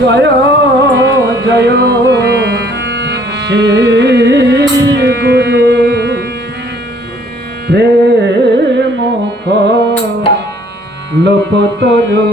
জয় জয় শ্রী গুরু প্রেম লোপতরু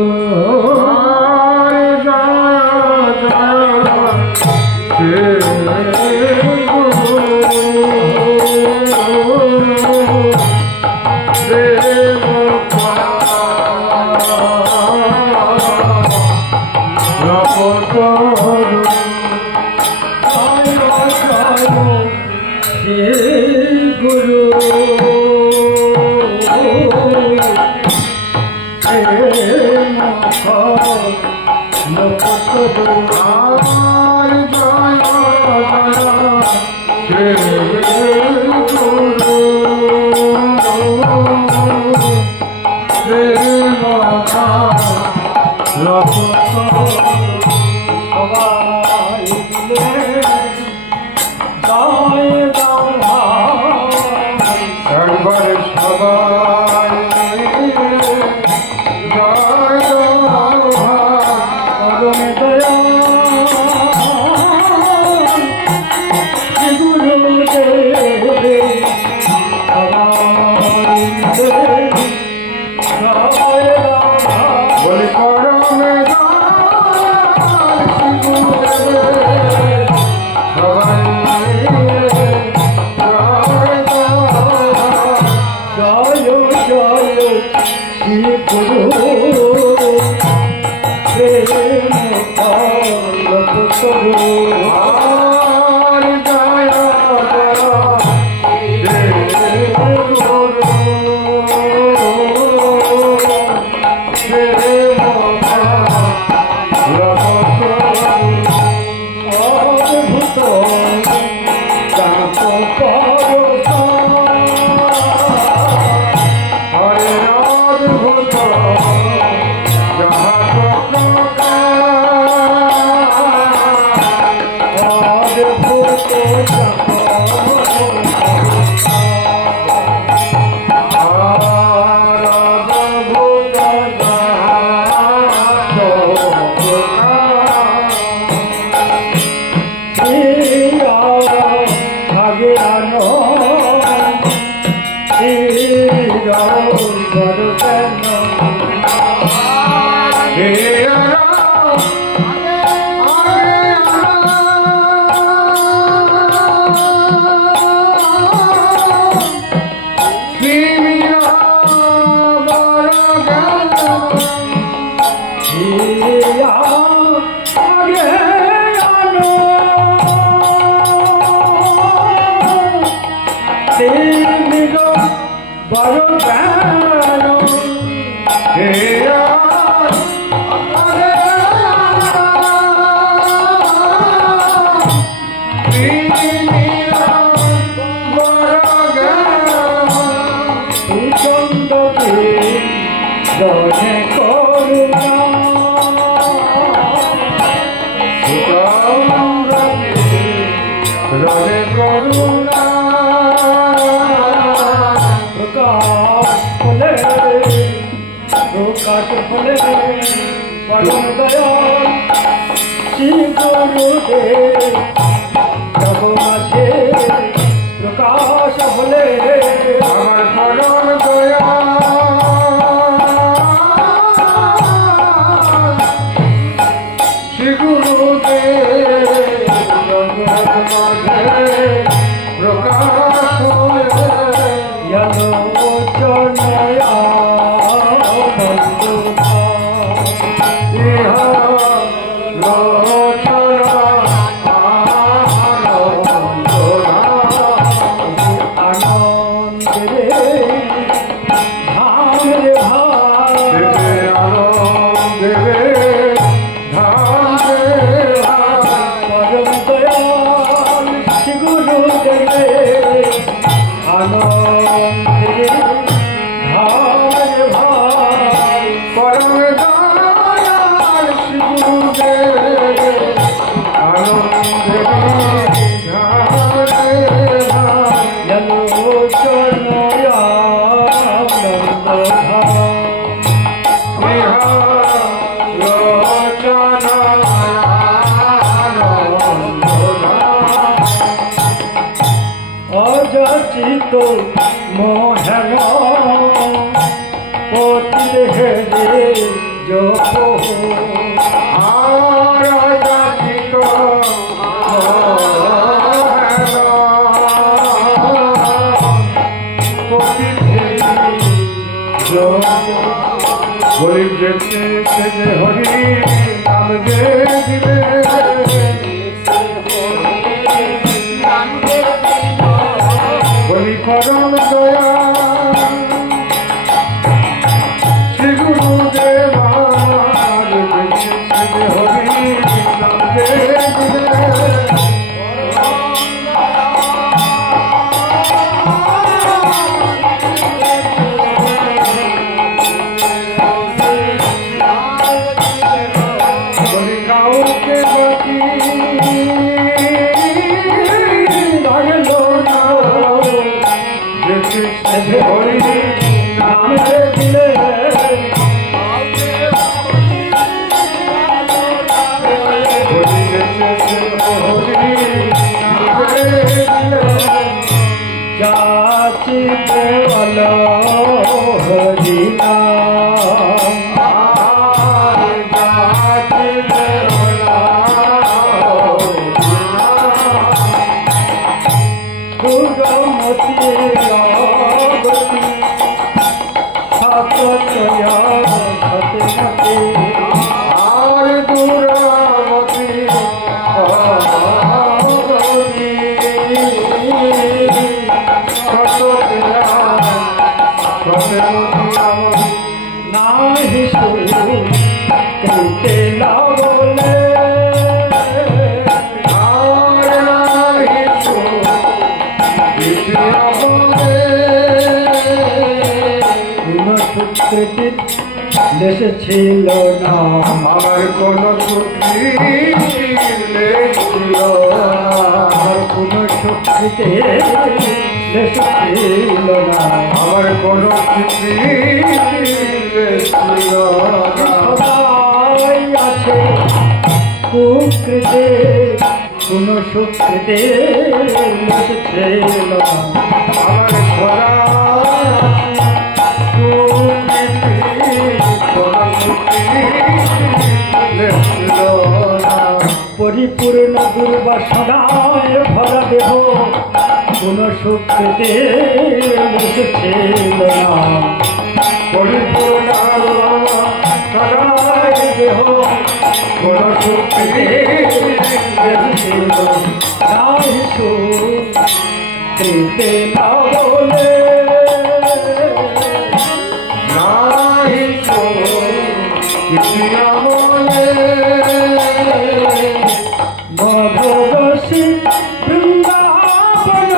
চিত মোহন পতি হে জপ আরাজিত গরিব যেতে যে হরি নাম যে দিলে বলি করম দয়া শ্রী গুরুদেব হরি নাম যে দিলে হরি নাম দিলে যাচিতে বল হরি নাম দুর্গমতি আর দুরামতি নাহি সুকৃতে লাবলে সুকৃতির দেশে ছিল না আমার কোন সুখী ছিল আমার কোন সুকৃতে দেশে ছিল না আমার কোন সুখী ছিল সবাই আছে কুকৃতে কোন সুকৃতে দেশে ছিল না আমার ঘোড়া পরিপূর্ণ দুর্বাসনায় ভরা দেহ কোন সুকৃতে ছিল না পরিপূর্ণ দেহ কোন সুকৃতে ছিল নাই সুকৃতে না বলে নাই আমলে মধুরসী বৃন্দাবন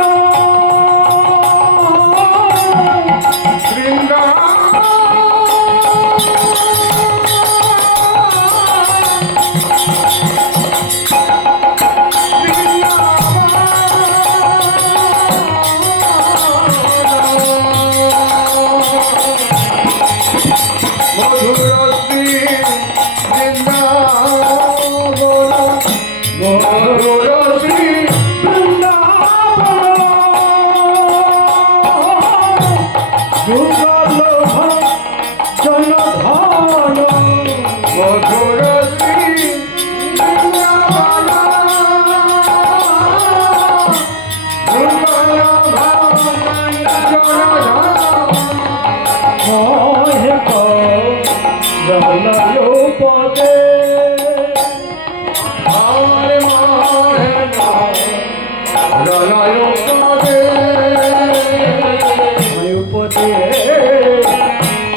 পদে পদে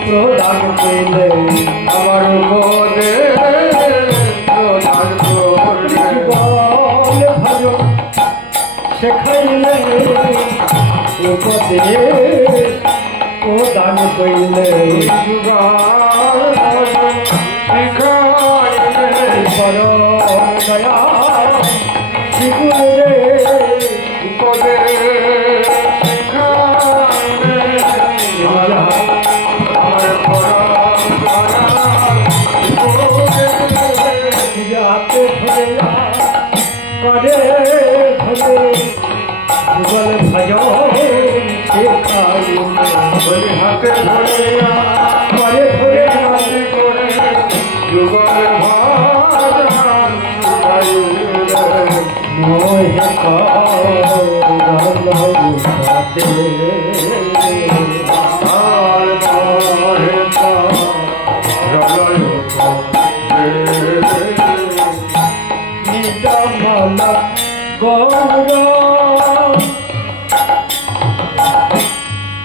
প্রদান পেলে আমার পদে প্রদান করলে বল ভজ শেখাইলে পদে প্রদান কইলে দয়া শিগুরে পদে যাতে করে ধরে যুগল ভজন শেখাইলে বলি হাতে ধরে করে ধরে হাতে করে যুগল ভাজান গাইলে মোহে করতে আর মোহে রলয় নিদমলা গৌর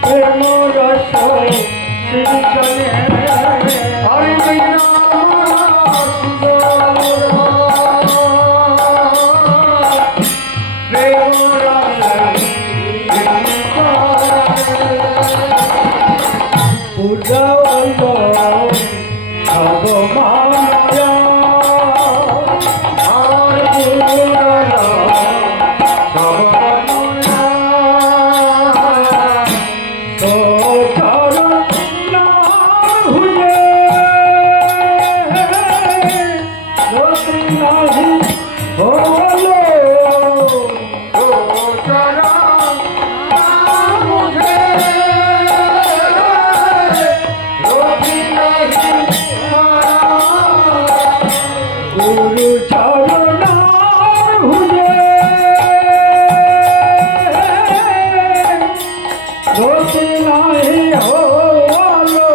প্রেম রস শ্রীজনে হরি বিনা পূজল ভগবানয়া তো চরণ না ভুলে রতি নাহি হলো গুরু চরণ ভুলে রতি নাহি হলো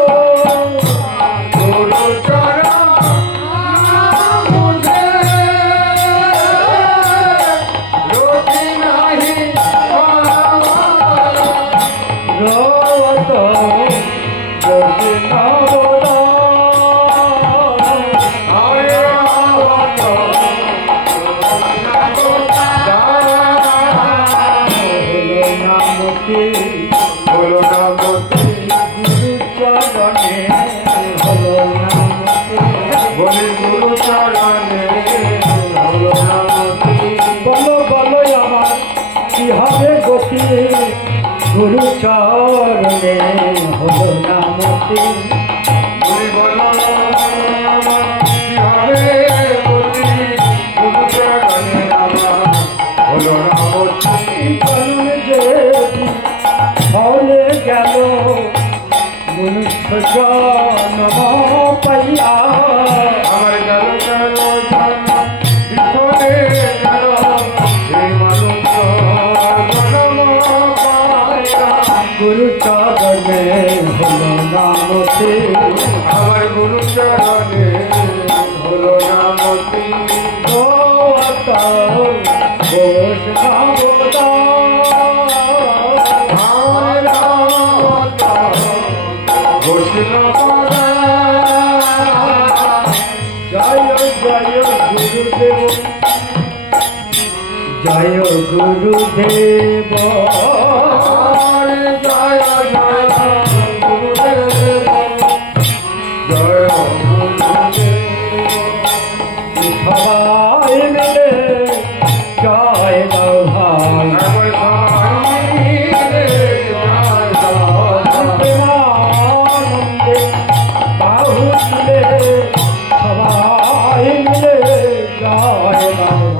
রত রতি নবরা হলো নামতি গুরু চরণে হলো নামতি বলি গুরু চরণে হলো নামতি বলো বলো আমার কি হবে গতি গুরু চরণে হলো নামতি বলি বলো কি হবে বলি গুরু চরণে আমার হলো নামতি কারণ যে ফলে গেল মনুষ্য জন্ম পাইয়া আমার গেল গেল পিছনে গেল এই মানুষ জন্ম পাইয়া গুরু চরণে হলো নামতি আমার গুরু চরণে হলো নামতি গোত ঘোষ ভাবদা জয় জয় গুরুদেব জয় গুরুদেব সবাই মিলে জয় দাও ভাই প্রেমানন্দে বাহু তুলে সবাই মিলে জয় দাও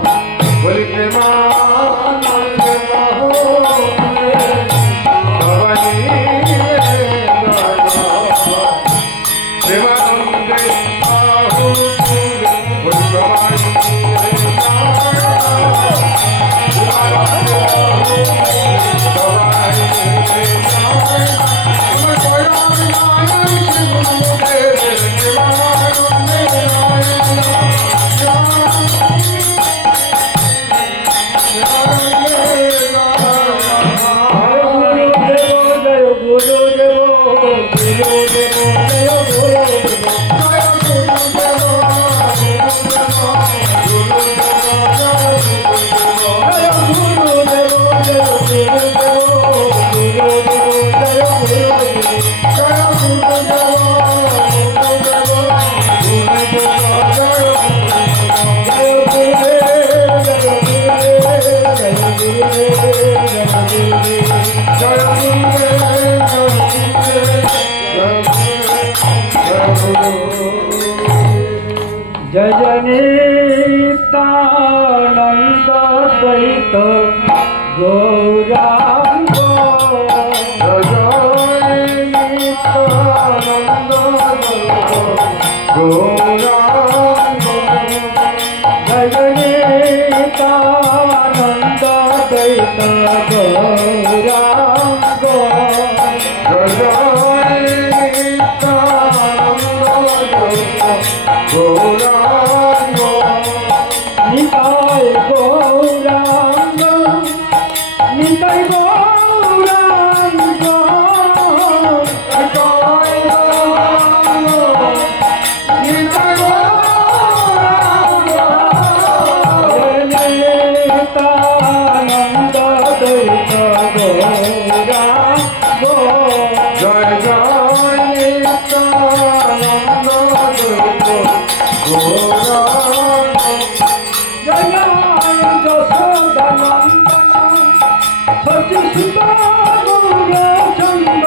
জজনীতানন্দ সহিত গৌরাঙ্গ গৌরাঙ্গ নিতাই গৌরাঙ্গ নিতাই গৌরাঙ্গ নিতানন্দ দৈত গৌরাঙ্গ জয় জয় নিত্যানন্দ গৌরাঙ্গ জয় যশোদানন্দন সচিসুত গৌরচন্দ্র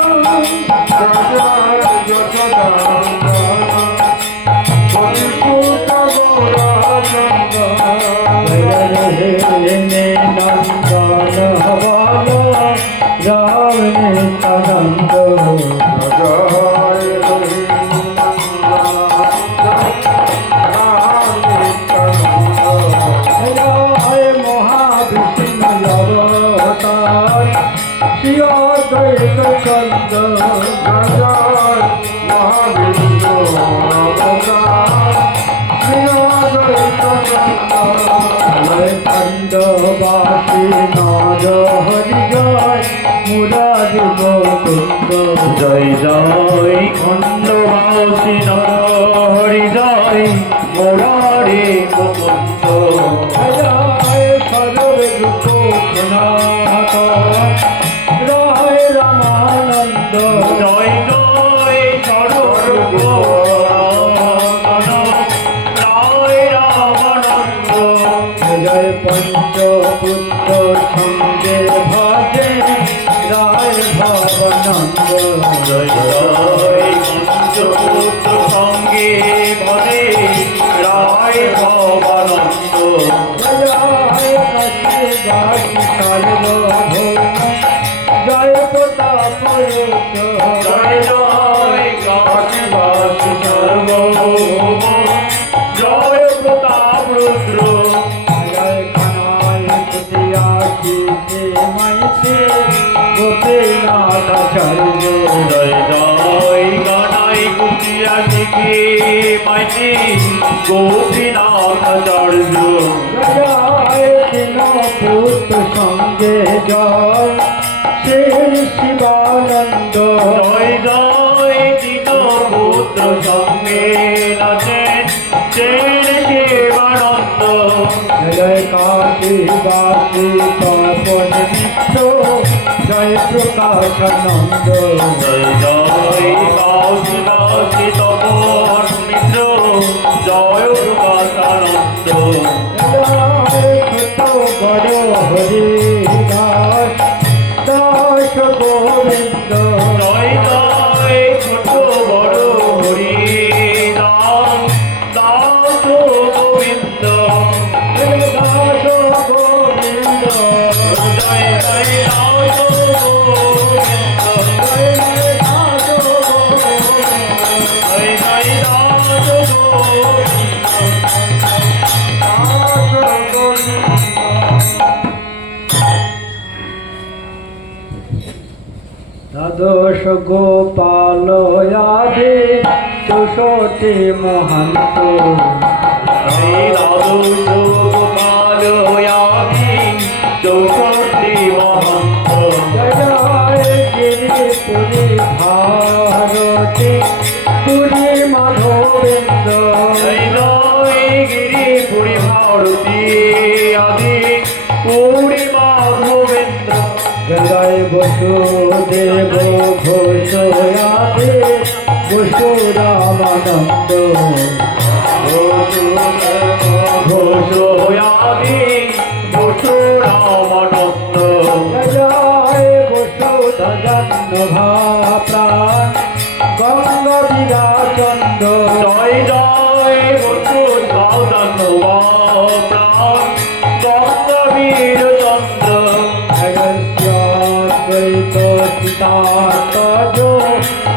জয় যশোদানন্দন পরিপুত গৌরাঙ্গ হে নন্দন বল রাম নিত্যানন্দ জয় মহাবিষ্ণু অবতার শ্রী অদ্বৈত চন্দ্র খণ্ডবাসী নর হরি জয় মুরারি গোবিন্দ জয় জয় খণ্ডবাসী নর হরি জয় মোরারে গোবিন্দ জয় সর্বরূপ সনাতন জয় রামানন্দ জয় জয় সর্বরূপ জয় রামানন্দ জয় পঞ্চপুত্র সঙ্গে ভজে রায় ভবনন্দ জয় জয় পঞ্চপুত্র সঙ্গে ভরে রায় ভবানন্দ জয় দাসী সর্বভৌম জয় প্রতাপ জয় জয় কাশীবাসী সর্বভৌম জয় প্রতাপ রুদ্র জয় কানায় পুতিয়াসী মাইতে গোপীনাথাচার্য জয় জয় গানাই কুটিয়া থেকে মাইতি গোপীনাথাচার্য জয় তিন পুত্র সঙ্গে জয় শ্রী শিবানন্দ জয় জয় দীন পুত্র সঙ্গে নাচেন চেন শিবানন্দ জয় কাশী বাসী তপন মিত্র জয় প্রকাশানন্দ জয় জয় কাশীবাসী তপন মিত্র জয় প্রকাশানন্দ জয় ছোট বড় হরি দাস দাস গোবিন্দ জয় জয় ছোট বড় হরি দাস দাস গোবিন্দ দাস গোবিন্দ জয় জয় দাস গোবিন্দ জয় দাস গোবিন্দ জয় জয় দাস গোবিন্দ দ্বাদশ গোপাল আদি 64 মহান্ত জয় দাদু গোপাল আদি 64 মহন্ত জয় গিরিপুরী ভারতী পুরী মাধবেন্দ্র জয় জয় গিরিপুরী ভারতী আদি পুরী মাধবেন্দ্র জয় বসুদেব ঘোষ আদি বসু রামানন্দ ঘোষ আদি ঘোষ রামানন্দ জয় বসু দজন্ম ভাপ্রাণ গঙ্গ বিরাচন্দ্র জয় জয় বসু দাদন প্রাণ গঙ্গবীর চন্দ্র জগদ্বৈত সীতাতজ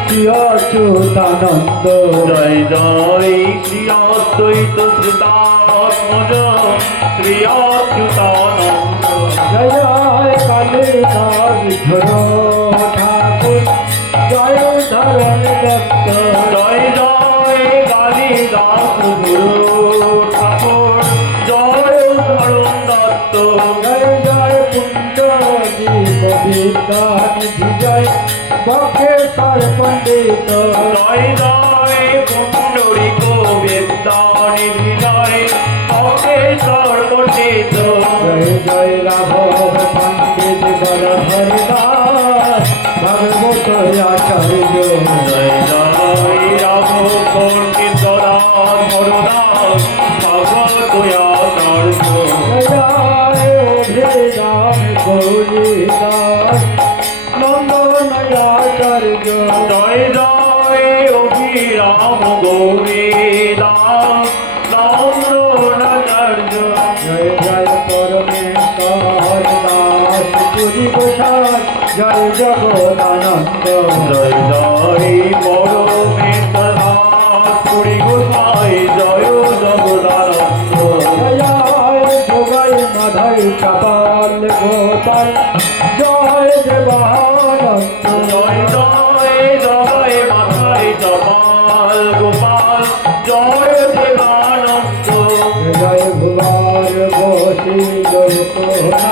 শ্রী অচ্যুতানন্দ জয় জয় শ্রী অদ্বৈত শ্রীতাত্মজ শ্রী অচ্যুতানন্দ জয় ধরো ঠাকুর জয় ধরণ দত্ত জয় জয় কালিদাস গুরু ঠাকুর জয় ধরণ দত্ত জয় জয় পুণ্য জীব বিদ্যানিধি জয় বক্রেশ্বর পণ্ডিত জয় জয় পুণ্ডরিক বিদ্যানিধি জয় বক্রেশ্বর পণ্ডিত জয় জয় রাঘব পণ্ডিত গদাধর দাস ভগবত আচার্য জয় জয় রাম পণ্ডিত দাস হরদাস ভগবত আচার্য জয় অভিরাম গৌরী দাস নন্দন আচার্য জয় জয় অভিরাম গৌরী দাস নন্দনাচার্য জয় জয় পরমেশ্বর দাস পুরী গোসাই জয় জগদানন্দ জয় জয় পরমেশ্বর দাস পুরী গোসাই জয় জগদানন্দ জয় ভোগাই মাধাই কপাল গোপাল জয় দেবানন্দ জয় জয় জয় মাথায় জপাল গোপাল জয় দেবানন্দ জয় ভুবার বসি জয় কোনা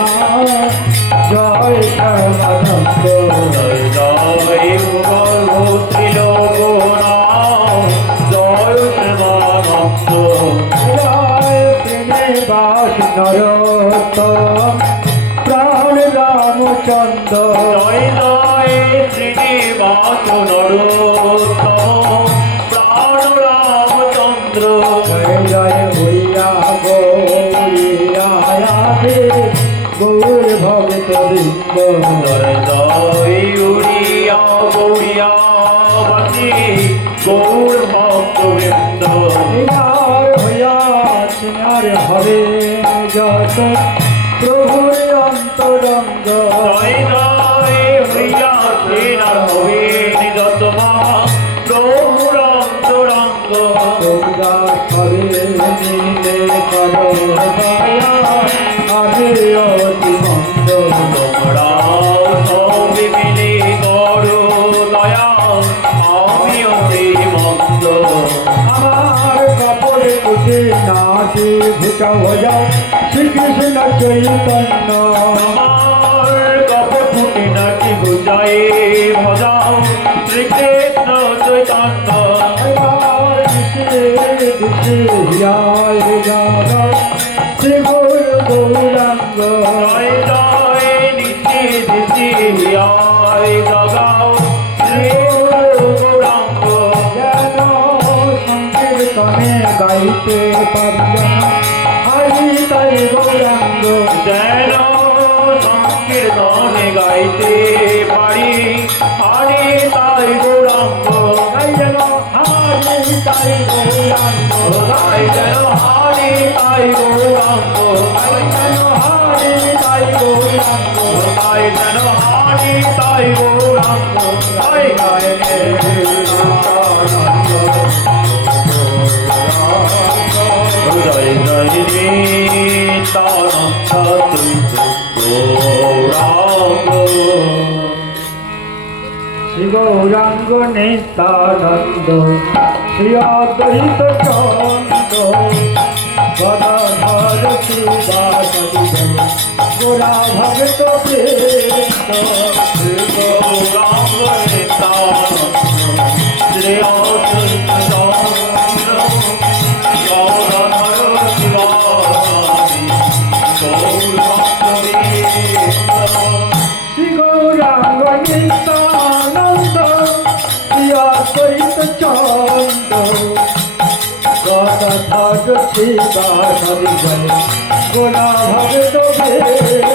জয় শ্যামানন্দ জয় জয় ভগবত ত্রিলোকনাথ জয় দেবানন্দ জয় শ্রীনিবাস নরোত্তম প্রাণ রামচন্দ্র জয় জয় শ্রীনিবাস নরোত্তম প্রাণ রামচন্দ্র জয় জয় হইয়া গৌরিয়া গৌর ভগত বৃন্দ জয় জয় উড়িয়া গৌরিয়া বাসী গৌর ভক্তবৃন্দ সিনার হইয়া সিনার হবে যত প্রভুর অন্তরঙ্গ জয় জয় হইয়া শ্রীনার হবে নিযত মহা প্রভুর অন্তরঙ্গ তোমরা হবে নিলে করো দয়া আমি অতি মন্দ তোমরা সবে মিলে করো দয়া আমি অতি মন্দ আমার কাপড়ে উঠে নাচে ভুটা ভজা শ্রীকৃষ্ণ চৈতন্য আমার কাপে ফুটে নাকি গুজাই ভজাও শ্রীকৃষ্ণ চৈতন্য আমার দিশে দিশে হিয়ায় যাওয়া শ্রী গৌর গৌরাঙ্গ জয় জয় নিশি দিশি হিয়ায় জগাও শ্রী গৌরাঙ্গ যেন সংকীর্তনে গাইতে পারবেন হরি তাই গৌরাঙ্গ যেন সংকীর্তনে গাইতে পারি হারি তাই গৌরাঙ্গ তাই যেন হরি তাই গৌরাঙ্গ তাই যেন হারি তাই গৌরাঙ্গ তাই যেন হরি তাই গৌরাঙ্গ তাই যেন হারি তাই গৌরাঙ্গ তাই গায়ে জয় জয় নিত্যানন্দ গৌরাঙ্গ শ্রী গৌরাঙ্গ নিত্যানন্দ শ্রী অদ্বৈত চন্দ্র গদাধর শিবাসাদি গোরা ভগত বৃন্দ শ্রী গৌরাঙ্গ নিত্যানন্দ শ্রী অদ্বৈত চন্দ্র গদাধর শিবাসাদি গৌরাঙ্গ শ্রী গৌরাঙ্গ নিত্যানন্দ শ্রী অদ্বৈত চন্দ্র গদাধর শিবাসাদি গোরা ভগত বৃন্দ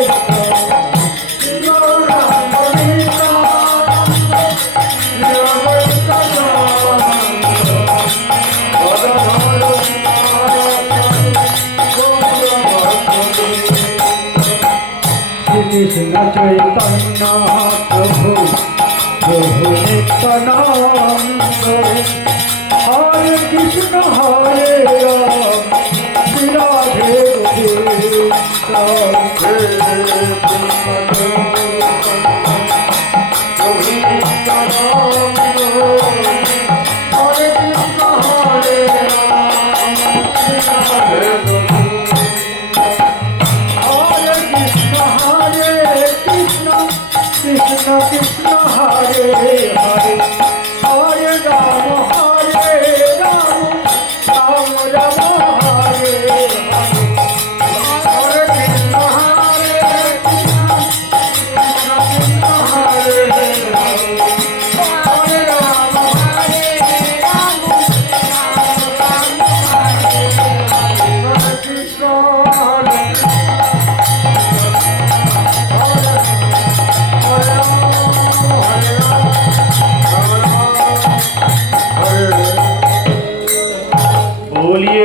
শ্রী গৌরাঙ্গ নিত্যানন্দ শ্রী অদ্বৈত চন্দ্র শ্রীকৃষ্ণ চৈতন্য প্রভু প্রভু নিত্যানন্দ হরে কৃষ্ণ হরে রাম শ্রী রাধে গোবিন্দ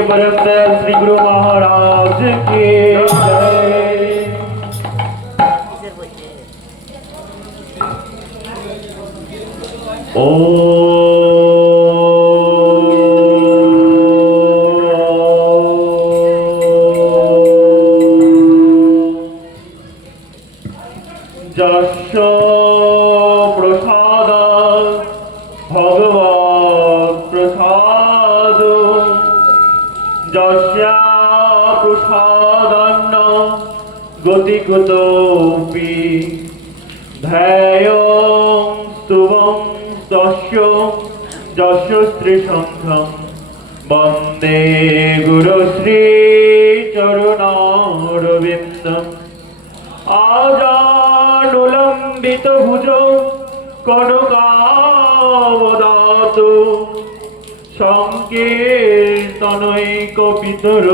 परम श्री गुरु महाराज की जय। যস্য প্রসাদ ভগবৎ প্রসাদ যস্যা প্রসাদান্ন গতিগতোপি ধ্যায়ং স্তুবং তস্য যস্য শ্রীসংঘং বন্দে গুরু শ্রী চরণারবিন্দম আজানুলম্বিত ভুজ কনকাবদাত সংকীর্তনৈক পিতর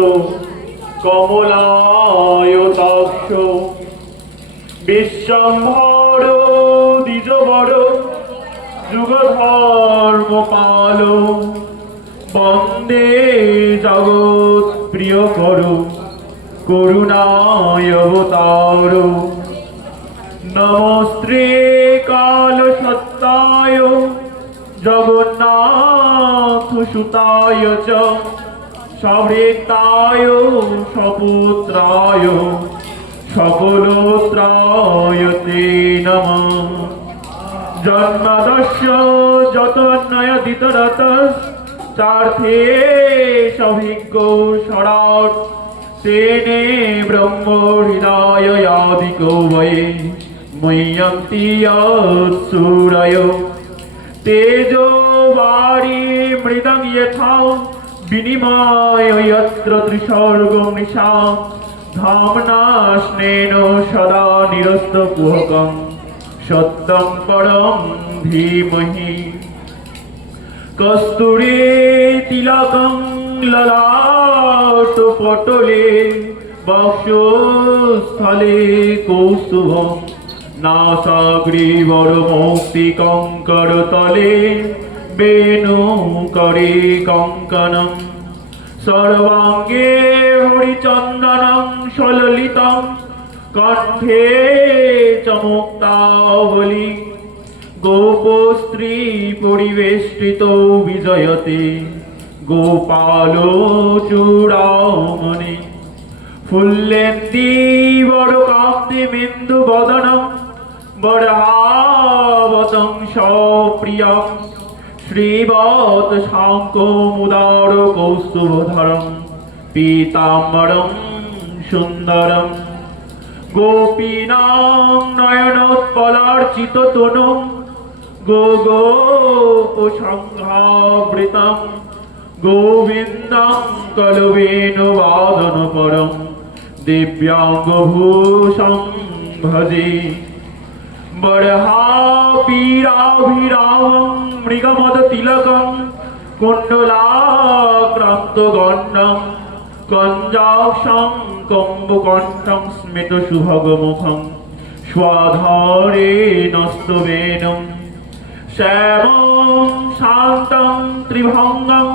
কমলায়তাক্ষ বিশ্বম্ভর দ্বিজবর যুগধর্মপাল বন্দে জগৎ প্রিয় করু করুণায় অবতার নমস্তে কাল সত্তায় জগন্নাথ সুতায় চ সভৃতায় সপুত্রায় সকলোত্রায় তে নমঃ জন্মদস্য যতন্নয় দিতরত চার্থে সভিজ্ঞ ষড়াট তেনে ব্রহ্ম হৃদয়াদিকো বয়ে ময়্যন্তি সুরয় তেজো বাড়ি মৃদং যথা বিনিময় যত্র ত্রিসর্গ নিশা ধামনা স্নেন সদা নিরস্ত কুহকং সত্যং পরম ধীমহি কস্তুরী তিলকং ললাট পটলে বক্ষস্থলে কৌস্তুভং নাসাগ্রীবর মৌক্তিকং করতলে বেণু করে কঙ্কণং সর্বাঙ্গে হরিচন্দনং সললিতং কণ্ঠে চমুক্তাবলী গোপস্ত্রী পরিবেষ্টিত বিজয়তে গোপাল চূড়ামণি ফুল্লেন্দি বড় কান্তি বিন্দু বদনম বরহাবতং সপ্রিয়ং শ্রীবৎ শাঙ্কমুদার কৌস্তুভধরং পীতাম্বরং সুন্দরং গোপীনাং নয়নোৎপলার্চিত তনুং গোপসংঘাবৃতং গোবিন্দং কলবেনুবাদনপরং দিব্যাঙ্গভূষং ভজে বরহাপীরাভিরামং মৃগমদতিলকং কুণ্ডলাক্রান্তগণ্ডং কঞ্জাক্ষং কম্বকণ্ঠং স্মিতসুভগমুখং স্বাধারেণ স্তবেনং শ্যামং শান্তং ত্রিভঙ্গং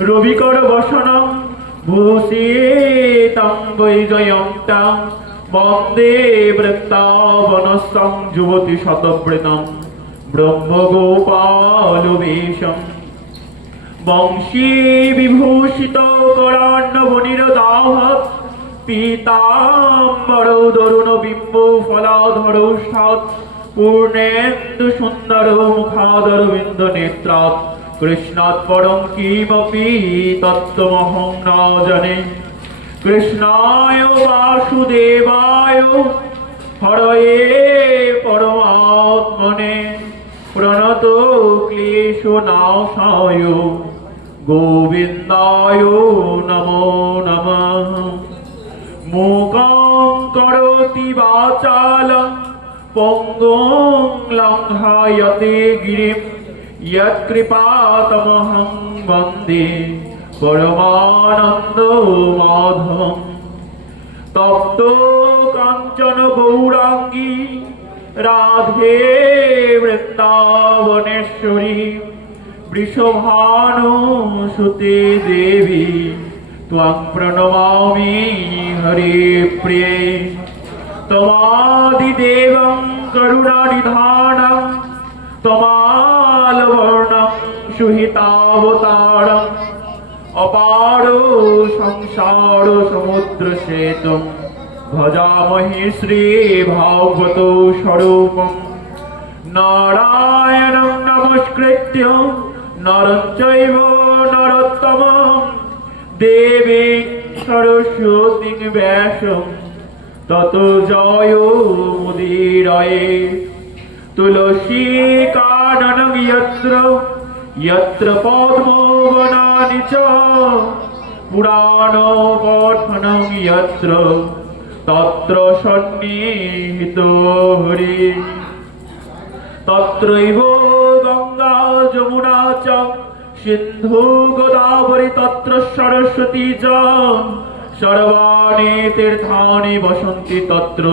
রবিকরবসনং ভূষিতং বৈজয়ন্তাং বন্দে বৃন্দাবনস্থং যুবতী শতবৃতং ব্রহ্মগোপালবেশম বংশী বিভূষিত করান্নবনিরদাহৎ পীতাম্বরৌ দরুণ বিম্ব ফলাধরৌষ্ঠাৎ পূর্ণেন্দু সুন্দর মুখাদরবিন্দ নেত্রাৎ কৃষ্ণাৎ পরং কিমপি তত্ত্বমহং ন জানে কৃষ্ণায় বাসুদেবায় হরয়ে পরমাত্মনে প্রণত ক্লেশনাশায় গোবিন্দায় নমো নমঃ মূকং করোতি বাচালং পঙ্গুং লঙ্ঘায়তে গিরিম यत्कृपातमहं वन्दे परमानन्द माधवम् तप्तो काञ्चन गौराङ्गी राधे वृन्दावनेश्वरी वृषभानुसुते देवी त्वं प्रणमामि हरिप्रिये त्वमादिदेवं करुणानिधानं त्वमालवर्णं सुहितावतारम् अपार संसार समुद्र सेतुं भजामहे श्रीभागवतो स्वरूपं नारायणं नमस्कृत्य नरं चैव नरोत्तमं देवीं सरस्वतीं व्यासं ततो जयो मुदीरये तुलसी काननं यत्र पद्मवनानि च पुराणो पठनं यत्र तत्र सन्निहितो हरिः तत्रैव गंगा जमुना च सिन्धु गोदावरी तत्र सरस्वती च सर्वाणि तीर्थानि वसन्ति तत्र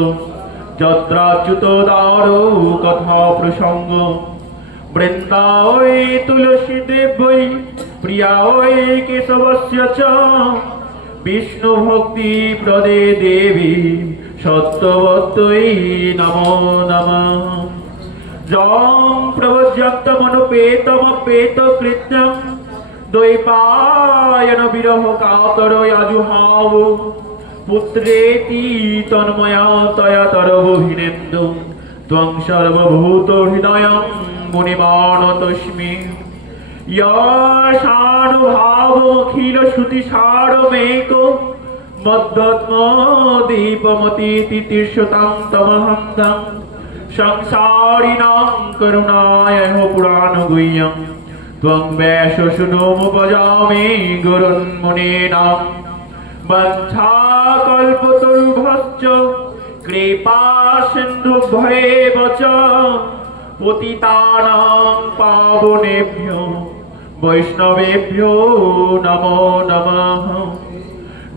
यत्राच्युतदारो कथा प्रसंग वृन्दावै तुलसी देव्यै प्रियायै केशवस्य च विष्णुभक्ति प्रदे देवी सत्यवत्यै नमो नमः जं प्रवज्यन्तमनुपेतमपेतकृत्यं द्वैपायन विरह कातर याजुहाव पुत्रेति तन्मया तया तरवहिनेन्दुं त्वं सर्वभूतहृदयं मुनिमानतोऽस्मि यशानुभावोऽखिलश्रुतिसारमेको मद्दत्मदीपमतीति तीर्षतां तमहन्तं संसारिणां करुणाय पुराणगुह्यं त्वं व्याससुनोमुपजामि गुरुन्मुनीनां वञ्चाकल्पतरुभ्यश्च कृपा सिन्धुभ्येव च पतितानां पावनेभ्यो वैष्णवेभ्यो नमो नमः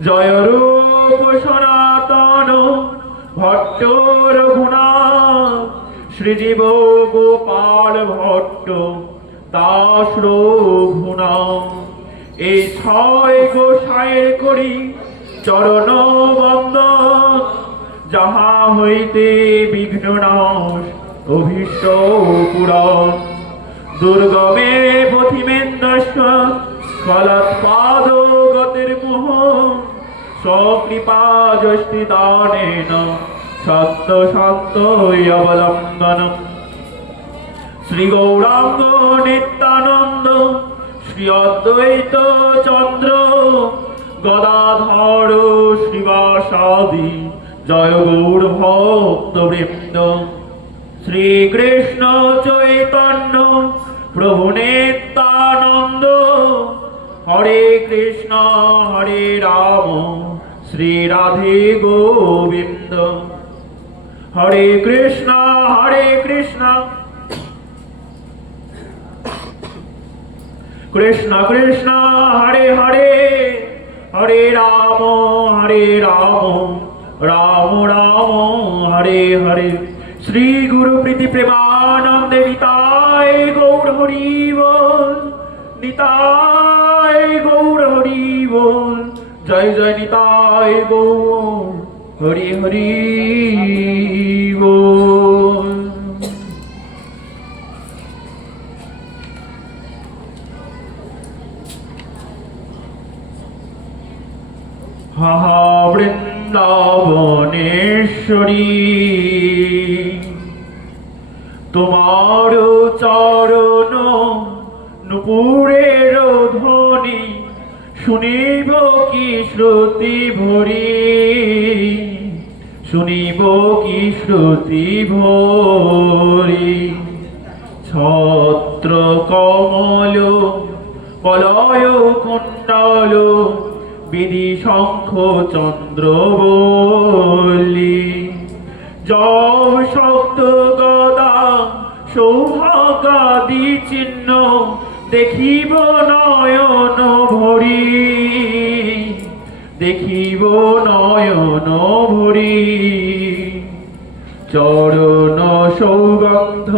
जय रूप सनातन भट्ट रघुनाथ श्रीजीव गोपाल भट्ट दास रघुनाथ এই ছয় গোসাইয়ের করি চরণ বন্দন যাহা হইতে বিঘ্ন নাশ অভীষ্ট পুরাণ দুর্গমে পথিমেন্দস্ব স্খলৎপাদ গতির মোহ স্বকৃপা যষ্টি দানেন সত্য শান্ত অবলম্বনম শ্রী গৌরাঙ্গ নিত্যানন্দ শ্রী অদ্বৈত চন্দ্র গদাধর শ্রীবাসাদি জয় গৌর ভক্ত বৃন্দ শ্রীকৃষ্ণ চৈতন্য প্রভু নিত্যানন্দ হরে কৃষ্ণ হরে রাম শ্রী রাধে গোবিন্দ হরে কৃষ্ণ কৃষ্ণ কৃষ্ণ হরে হরে হরে রাম রাম রাম হরে হরে শ্রী গুরু প্রীতি প্রেমানন্দে নিতাই গৌর হরি বল নিতাই গৌর হরি বল জয় জয় নিতাই গৌর হরি হরি বল হা হা বৃন্দাবনেশ্বরী তোমার চরণ নুপুরের ধ্বনি শুনিব কি শ্রুতি ভরি শুনিব কি শ্রুতি ভরি ছত্র কমল কলয় কুণ্ডল বিধি শঙ্খ চন্দ্রবল্লী জব শক্ত গদা সৌভাগাদি চিহ্ন দেখিব নয়ন ভরি দেখিব নয়ন ভরি চরণ সৌগন্ধ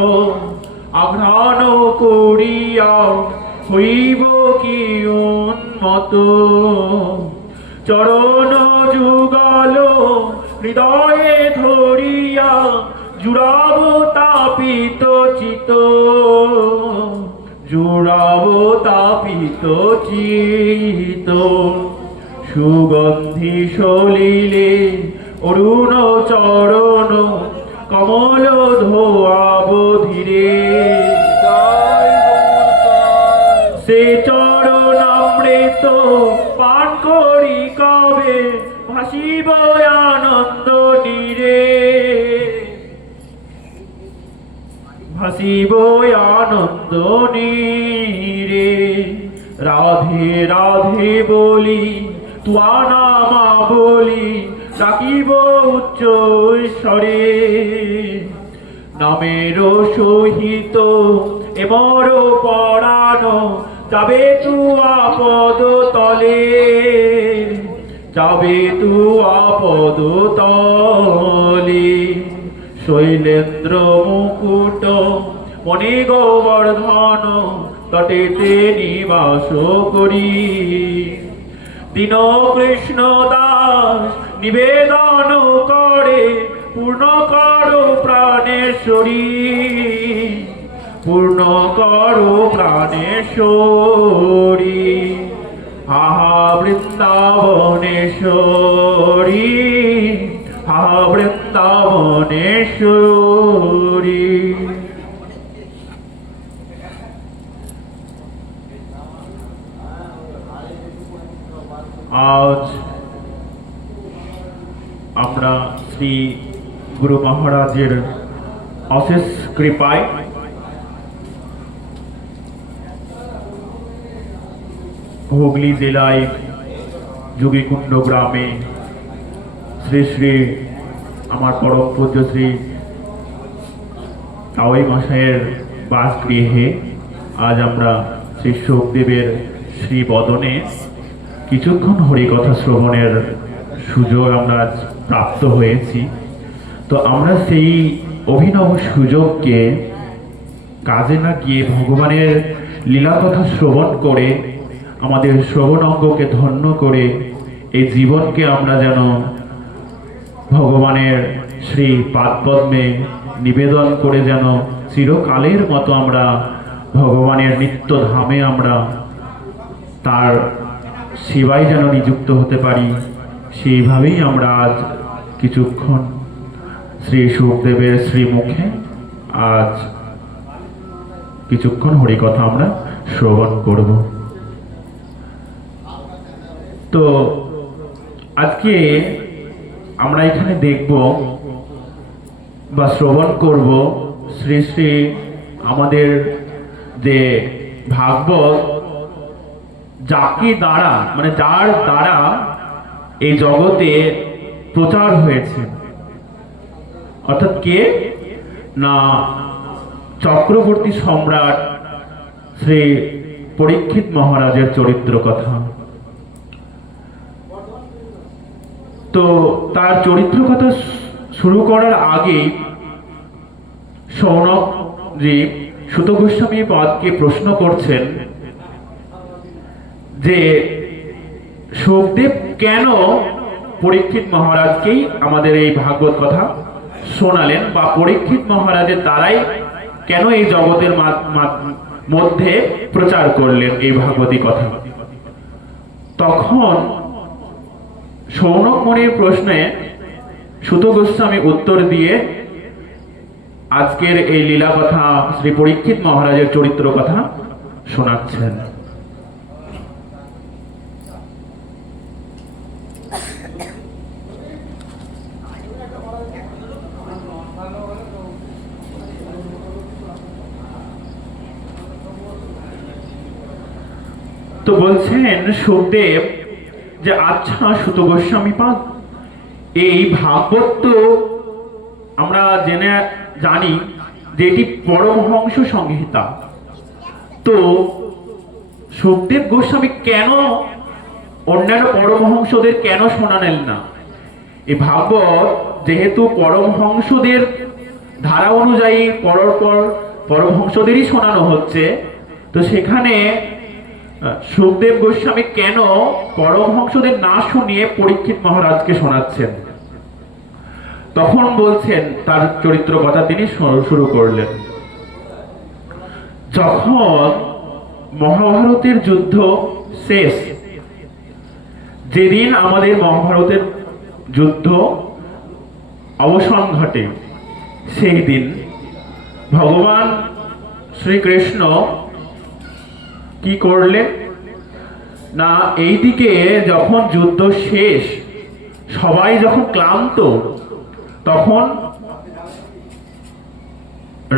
আঘ্রাণ করিয়া হইব কি উন্মত চরণ যুগল হৃদয়ে ধরিয়া জুড়াব তাপিত চিত, জুড়াব তাপিত চিত। সুগন্ধি সলিলে অরুণ চরণ কমল ধোয়াব ধীরে, সে চরণ অমৃত পান করি কবে ভাসিব আনন্দ নীরে, ভাসিব আনন্দ নীরে। রাধে রাধে বলি তুয়া নামা বলি ডাকিব উচ্চ স্বরে, নামের সহিত এমর পরাণ যাবে তু আপদ তলে, যাবে তু আপদ তলে। শৈলেন্দ্র মুকুট মণি গোবর্ধন তটেতে নিবাস করি, দীন কৃষ্ণ দাস নিবেদন করে পূর্ণ করো প্রাণেশ্বরী, পূর্ণ করো প্রাণেশ্বরী। আহা বৃন্দাবনেশ্বরী, আহা বৃন্দাবনেশ্বরী। আজ আমরা শ্রী গুরু মহারাজের অশেষ কৃপায় হুগলি জেলায় যোগীকুণ্ড গ্রামে শ্রী শ্রী আমার পরম পূজ্য শ্রী তাওয়াই মশাইয়ের বাসগৃহে আজ আমরা শ্রী সুখদেবের শ্রী বদনে কিছুক্ষণ হরিকথা শ্রবণের সুযোগ আমরা আজ প্রাপ্ত হয়েছি। তো আমরা সেই অভিনব সুযোগকে কাজে না গিয়ে ভগবানের লীলাকথা শ্রবণ করে আমাদের শ্রবণ অঙ্গকে ধন্য করে এই জীবনকে আমরা যেন ভগবানের শ্রী পাদপদ্মে নিবেদন করে যেন চিরকালের মতো আমরা ভগবানের নিত্য ধামে আমরা তার সেবায় যেন নিযুক্ত হতে পারি, সেইভাবেই আমরা আজ কিছুক্ষণ শ্রী সুখদেবের শ্রীমুখে আজ কিছুক্ষণ হরিকথা আমরা শ্রবণ করব। তো আজকে আমরা এখানে দেখব বা শ্রবণ করব শ্রী শ্রী আমাদের যে ভাগবত, যাকে দ্বারা মানে যার দ্বারা এই জগতে প্রচার হয়েছে, অর্থাৎ কে না চক্রবর্তী সম্রাট শ্রী পরীক্ষিত মহারাজের চরিত্র কথা। তো তার চরিত্র কথা শুরু করার আগে সৌনকজি সুত গোস্বামী পাদকে প্রশ্ন করছেন যে সুখদেব কেন পরীক্ষিত মহারাজকেই আমাদের এই ভাগবত কথা শোনালেন, বা পরীক্ষিত মহারাজের দ্বারাই কেন এই জগতের মধ্যে প্রচার করলেন এই ভাগবতী কথা। তখন সৌনক মুনির প্রশ্নে সুত গোস্বামী উত্তর দিয়ে আজকের এই লীলা কথা শ্রী পরীক্ষিত মহারাজের চরিত্র কথা শোনাচ্ছেন। তো বলছেন সুখদেব যে আচ্ছা সুত গোস্বামী পাদ, এই ভাগবত তো আমরা জানি যে এটি পরমহংস সংহিতা, তো সুখদেব গোস্বামী কেন অন্যান্য পরমহংসদের কেন শোনালেন না? এই ভাগবত যেহেতু পরমহংসদের ধারা অনুযায়ী পরস্পর পরমহংসদেরই শোনানো হচ্ছে, তো সেখানে সুখদেব গোস্বামী কেন পরমহংসদের না শুনিয়ে পরীক্ষিত মহারাজকে শোনাচ্ছেন? তখন বলছেন, তার চরিত্র কথা তিনি শুরু করলেন। যখন মহাভারতের যুদ্ধ শেষ, যেদিন আমাদের মহাভারতের যুদ্ধ অবসান ঘটে, সেই দিন ভগবান শ্রীকৃষ্ণ কি করলেন না, এইদিকে যখন যুদ্ধ শেষ, সবাই যখন ক্লান্ত, তখন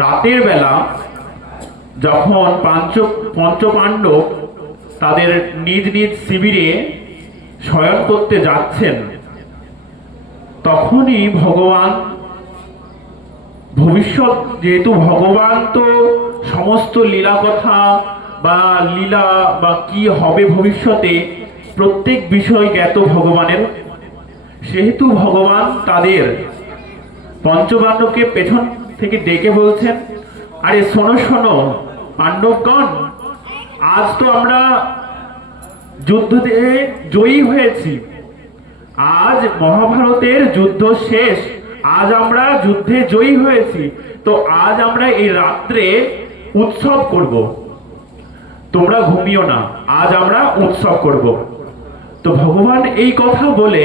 রাতের বেলা যখন পঞ্চপাণ্ডব তাদের নিজ নিজ শিবিরে শয়ন করতে যাচ্ছেন, তখনই ভগবান ভবিষ্যৎ, যেহেতু ভগবান তো সমস্ত লীলা কথা বা লীলা বা কি হবে ভবিষ্যতে প্রত্যেক বিষয় জ্ঞাত ভগবানের, সেহেতু ভগবান তাদের পঞ্চপাণ্ডবকে পেছন থেকে ডেকে বলছেন, আরে শোনো শোনো পাণ্ডবগণ, আজ তো আমরা যুদ্ধতে জয়ী হয়েছি, আজ মহাভারতের যুদ্ধ শেষ, আজ আমরা যুদ্ধে জয়ী হয়েছি, তো আজ আমরা এই রাত্রে উৎসব করব, তোমরা ঘুমিও না, আজ আমরা উৎসব করব। তো ভগবান এই কথা বলে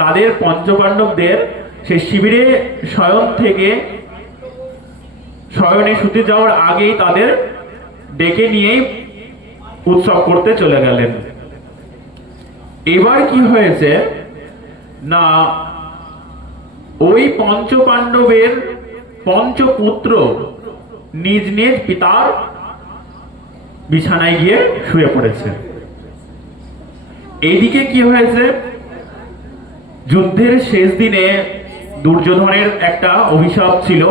তাদের পঞ্চপাণ্ডবদের সেই শিবিরে শয়নে শুতে যাওয়ার আগেই তাদের ডেকে নিয়েই উৎসব করতে চলে গেলেন। এবার কি হয়েছে না, ওই পঞ্চপাণ্ডবের পঞ্চপুত্র নিজ নিজ পিতার বিছানায় গিয়ে শুয়ে পড়েছে। এইদিকে কি হয়েছে, যুদ্ধের শেষ দিনে দুর্যোধনের একটা অভিশাপ ছিল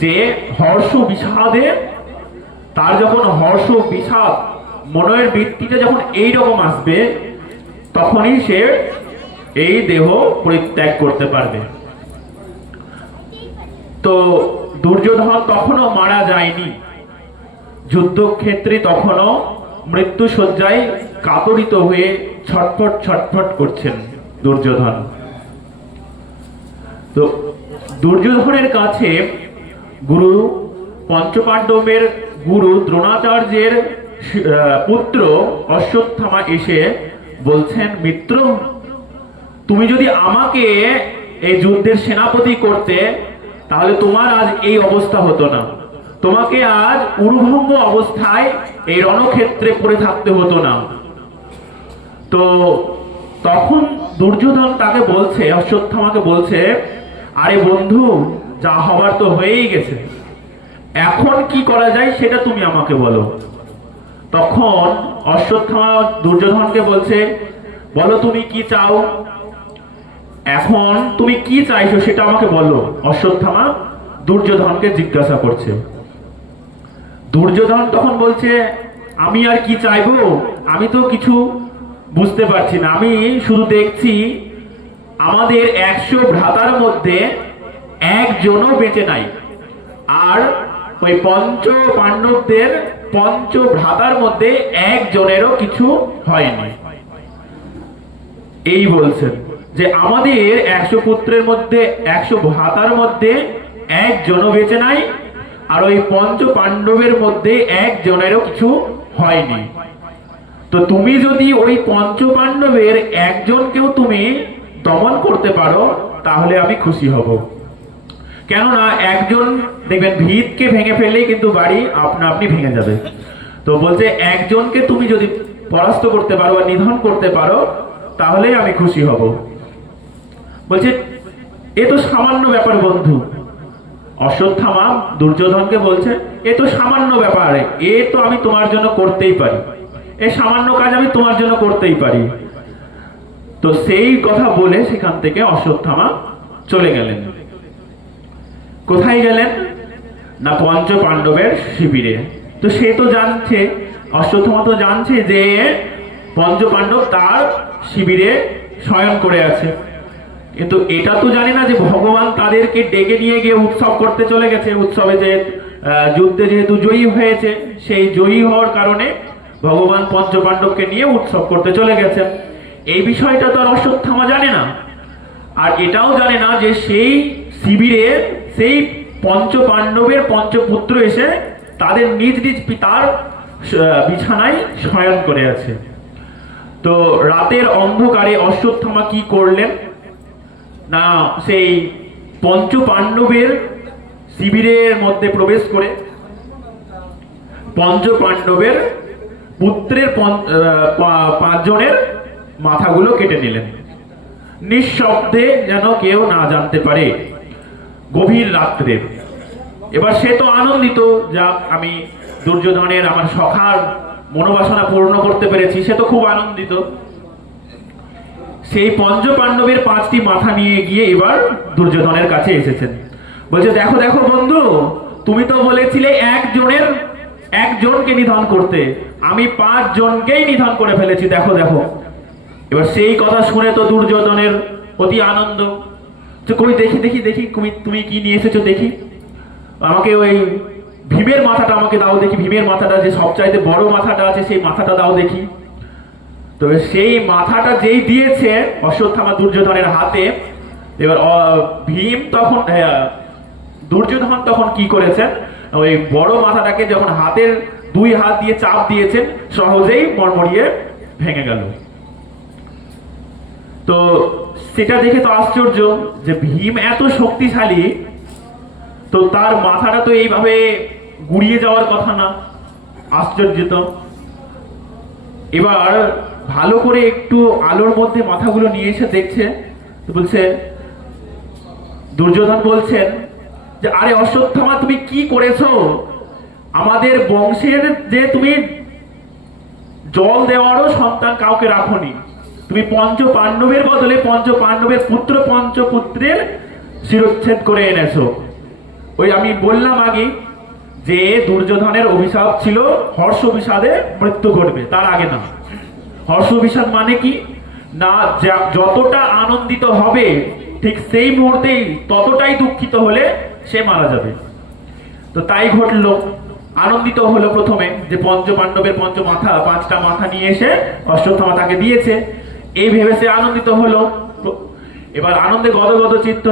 যে হর্ষ বিষাদে, তার যখন হর্ষ বিষাদ মনের বৃত্তিটা যখন এইরকম আসবে, তখনই সে এই দেহ পরিত্যাগ করতে পারবে। তো দুর্যোধন তখনও মারা যায়নি, যুদ্ধক্ষেত্রে তখনও মৃত্যু শয্যায় কাতরিত হয়ে ছটফট ছটফট করছেন দুর্যোধন। তো দুর্যোধনের কাছে গুরু পঞ্চপাণ্ডবের গুরু দ্রোণাচার্যের পুত্র অশ্বত্থামা এসে বলছেন, মিত্র, তুমি যদি আমাকে এই যুদ্ধের সেনাপতি করতে, তাহলে তোমার আজ এই অবস্থা হতো না, তোমাকে আজ উরুভঙ্গ অবস্থায় এই রণক্ষেত্রে পড়ে থাকতে হতো না। তো তখন দুর্যোধন তাকে বলছে, অশ্বত্থামাকে বলছে, আরে বন্ধু, যা হবার তো হয়েই গেছে, এখন কি করা যায় সেটা তুমি আমাকে বলো। তখন অশ্বত্থামা দুর্যোধনকে বলছে, বলো তুমি কি চাও, এখন তুমি কি চাইছো সেটা আমাকে বলো। অশ্বত্থামা দুর্যোধনকে জিজ্ঞাসা করছে। দুর্যোধন তখন বলছে, আমি আর কি চাইবো, আমি তো কিছু বুঝতে পারছি না, আমি শুধু দেখছি আমাদের 100 ভ্রাতার মধ্যে একজনও বেঁচে নাই, আর ওই পঞ্চ পাণ্ডবদের পঞ্চ ভ্রাতার মধ্যে একজনেরও কিছু হয়নি। এই বলছেন যে আমাদের 100 পুত্রের মধ্যে 100 ভ্রাতার মধ্যে একজনও বেঁচে নাই, আর ওই পঞ্চ পাণ্ডবের মধ্যে একজনেরও কিছু হয়নি। তো তুমি যদি ওই পঞ্চ পাণ্ডবের একজনকেও তুমি দমন করতে পারো, তাহলে আমি খুশি হব। কেননা একজন দেখবেন ভিতকে ভেঙে ফেললেই কিন্তু বাড়ি আপনা আপনি ভেঙে যাবে। তো বলছে একজনকে তুমি যদি পরাস্ত করতে পারো বা নিধন করতে পারো, তাহলেই আমি খুশি হব। বলছে এ তো সামান্য ব্যাপার বন্ধু। অশ্বত্থামা দুর্যোধনকে বলছে, এ তো সামান্য ব্যাপার, এ তো আমি তোমার জন্য করতেই পারি, এই সামান্য কাজ আমি তোমার জন্য করতেই পারি। তো সেই কথা বলে সেখান থেকে অশ্বত্থামা চলে গেলেন। কোথায় গেলেন না, পঞ্চ পাণ্ডবের শিবিরে। তো সে তো জানছে, অশ্বত্থামা তো জানছে যে পঞ্চ পাণ্ডব তার শিবিরে শয়ন করে আছে, কিন্তু এটা তো জানে না যে ভগবান তাদেরকে ডেকে নিয়ে গিয়ে উৎসব করতে চলে গেছে। উৎসবে যে যুদ্ধে যেহেতু জয়ী হয়েছে, সেই জয়ী হওয়ার কারণে ভগবান পঞ্চপাণ্ডবকে নিয়ে উৎসব করতে চলে গেছেন। এই বিষয়টা তো আর অশ্বত্থামা জানে না। আর এটাও জানে না যে সেই শিবিরে সেই পঞ্চপাণ্ডবের পঞ্চপুত্র এসে তাদের নিজ নিজ পিতার বিছানায় শয়ন করে আছে। তো রাতের অন্ধকারে অশ্বত্থামা কি করলেন না, সেই পঞ্চপাণ্ডবের শিবিরের মধ্যে প্রবেশ করে পঞ্চপাণ্ডবের পুত্রের পাঁচজনের মাথাগুলো কেটে নিলেন, নিঃশব্দে, যেন কেউ না জানতে পারে, গভীর রাত্রে। এবার সে তো আনন্দিত, যা আমি দুর্যোধনের আমার সখার মনোবাসনা পূর্ণ করতে পেরেছি, সে তো খুব আনন্দিত। সেই পঞ্চপাণ্ডবের 5টি মাথা নিয়ে গিয়ে এবার দুর্যোধনের কাছে এসেছেন। বলছে, দেখো দেখো বন্ধু, তুমি তো বলেছিলে একজনকে নিধন করতে, আমি 5 জনকেই নিধন করে ফেলেছি, দেখো দেখো। এবার সেই কথা শুনে তো দুর্যোধনের অতি আনন্দ। কই দেখি দেখি দেখি, তুমি কি নিয়ে এসেছো দেখি, আমাকে ওই ভীমের মাথাটা আমাকে দাও দেখি, ভীমের মাথাটা যে সবচাইতে বড় মাথাটা আছে সেই মাথাটা দাও দেখি। তবে সেই মাথাটা যেই দিয়েছে অশ্বত্থামা দুর্যোধনের হাতে, এবার ভীম তখন দুর্যোধন তখন কি করেছেন, ওই বড় মাথাটাকে যখন হাতের 2 হাত দিয়ে চাপ দিয়েছেন, সহজেই মরমরিয়ে ভেঙে গেল। তো সেটা দেখে তো আশ্চর্য যে ভীম এত শক্তিশালী, তো তার মাথাটা তো এইভাবে গুড়িয়ে যাওয়ার কথা না, আশ্চর্য তো। এবার ভালো করে একটু আলোর মধ্যে মাথাগুলো নিয়ে এসে দেখছে, তো বলছে, দুর্যোধন বলছেন যে আরে অশ্বত্থামা, তুমি কি করেছো? আমাদের বংশের যে তুমি জল দেওয়ারও সন্তান কাউকে রাখোনি, তুমি পঞ্চপাণ্ডবের বদলে পঞ্চপাণ্ডবের পঞ্চপুত্রের শিরচ্ছেদ করে এনেছো। ওই আমি বললাম আগে যে দুর্যোধনের অভিশাপ ছিল হর্ষ বিষাদে মৃত্যু ঘটবে, তার আগে না। হর্ষ বিষাদ মানে কি না, যতটা আনন্দিত হবে ঠিক সেই মুহূর্তেই ততটাই দুঃখিত হলে সে মারা যাবে। তো তাই ঘটলো, আনন্দিত হলো প্রথমে যে পঞ্চপাণ্ডবের 5টা মাথা নিয়ে এসে অশ্বত্থামা তাকে দিয়েছে, এই ভেবে সে আনন্দিত হলো। এবার আনন্দে গদগদ চিত্ত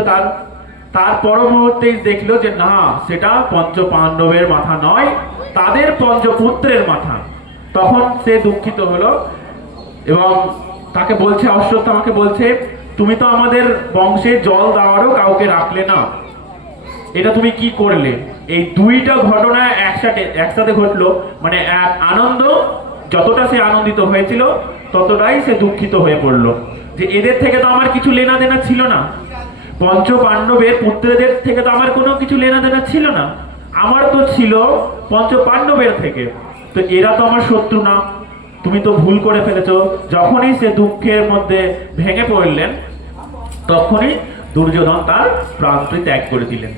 তার পর মুহূর্তেই দেখলো যে না, সেটা পঞ্চপাণ্ডবের মাথা নয়, তাদের পঞ্চপুত্রের মাথা। তখন সে দুঃখিত হলো এবং তাকে বলছে, অশ্বত্থামাকে বলছে, তুমি তো আমাদের বংশে জল দেওয়ারও কাউকে রাখলে না, এটা তুমি কি করলে? এই 2টা ঘটনা একসাথে ঘটলো, মানে আনন্দ, যতটা সে আনন্দিত হয়েছিল ততটাই সে দুঃখিত হয়ে পড়লো যে এদের থেকে তো আমার কিছু লেনা দেনা ছিল না, পঞ্চপাণ্ডবের পুত্রদের থেকে তো আমার কোনো কিছু লেনা দেনা ছিল না, আমার তো ছিল পঞ্চপাণ্ডবের থেকে, তো এরা তো আমার শত্রু না, তুমি তো ভুল করে ফেলেছো। যখনই সে দুঃখের মধ্যে ভেঙে পড়লেন, তখনই দুর্যোধন তার প্রাণটি ত্যাগ করে দিলেন।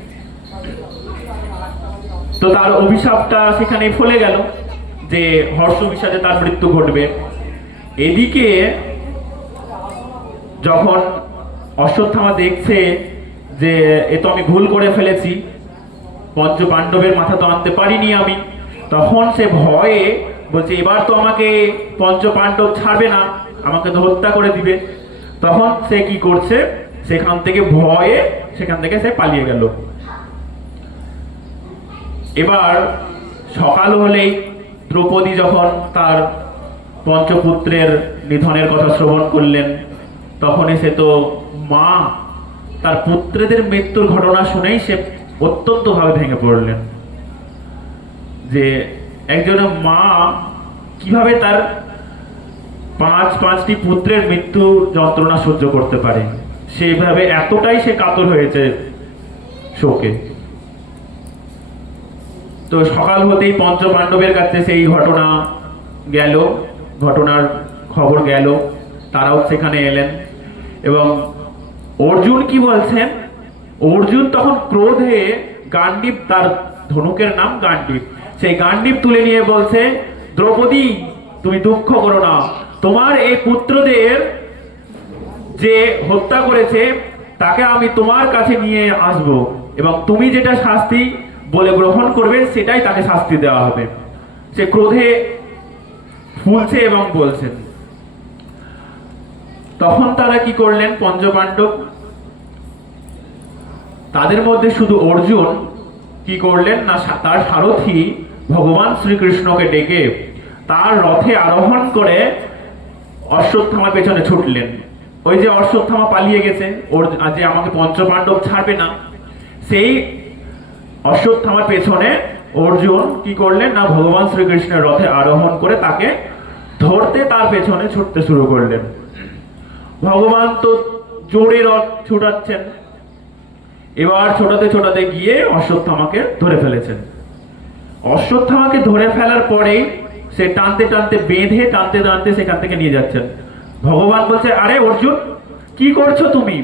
তো তার অভিশাপটা সেখানে ফলে গেল যে হর্ষ বিষাদে তার মৃত্যু ঘটবে। এদিকে যখন অশ্বত্থামা দেখছে যে এ তো আমি ভুল করে ফেলেছি, পঞ্চপাণ্ডবের মাথা তো আনতে পারিনি আমি, তখন সে ভয়ে বলছে, এবার তো আমাকে পঞ্চপাণ্ডব ছাড়বে না, আমাকে তো হত্যা করে দিবে। তখন সে কি করছে, সেখান থেকে সে পালিয়ে গেল। এবার সকাল হলেই দ্রৌপদী যখন তার পঞ্চপুত্রের নিধনের কথা শ্রবণ করলেন, তখনই সে তো মা, তার পুত্রদের মৃত্যুর ঘটনা শুনেই সে অত্যন্ত ভাবে ভেঙে পড়লেন যে একজন মা কিভাবে তার 5টি পুত্রের মৃত্যু যন্ত্রণা সহ্য করতে পারে, সেইভাবে এতটাই সে কাতর হয়েছে শোকে। তো সকাল হতেই পঞ্চপাণ্ডবের কাছে সেই ঘটনার খবর গেল, তারাও সেখানে এলেন। এবং অর্জুন কি বলছেন, অর্জুন তখন ক্রোধে গান্ডীব, তার ধনুকের নাম গান্ডীব, সেই গান্ডীব তুলে নিয়ে বলছে, দ্রৌপদী তুমি দুঃখ করো না, তোমার এই পুত্রদের যে হত্যা করেছে তাকে আমি তোমার কাছে নিয়ে আসব, এবং তুমি যেটা শাস্তি বলে গ্রহণ করবে সেটাই তাকে শাস্তি দেওয়া হবে। সে ক্রোধে ফুলছে এবং বলছেন। তখন তারা কি করলেন, পঞ্চপাণ্ডব, তাদের মধ্যে শুধু অর্জুন কি করলেন না, তার সারথি ভগবান শ্রীকৃষ্ণকে ডেকে তার রথে আরোহণ করে অশ্বত্থামার পেছনে ছুটলেন। ওই যে অশ্বত্থামা পালিয়ে গেছে, ওর যে আমাকে পঞ্চপাণ্ডব ছাড়বে না, সেই অশ্বত্থামার পেছনে অর্জুন কি করলেন না, ভগবান শ্রীকৃষ্ণের রথে আরোহণ করে তাকে ধরতে তার পেছনে ছুটতে শুরু করলেন। ভগবান তো জোরে রথ ছুটাচ্ছেন, এবার ছোটাতে ছোটাতে গিয়ে অশ্বত্থামাকে ধরে ফেলেছেন। অশ্বত্থামাকে ধরে ফেলার পরেই সে টানতে টানতে বেঁধে টানতে টানতে সেখান থেকে নিয়ে যাচ্ছেন। ভগবান বলছে, আরে অর্জুন, কি করছো তুমি?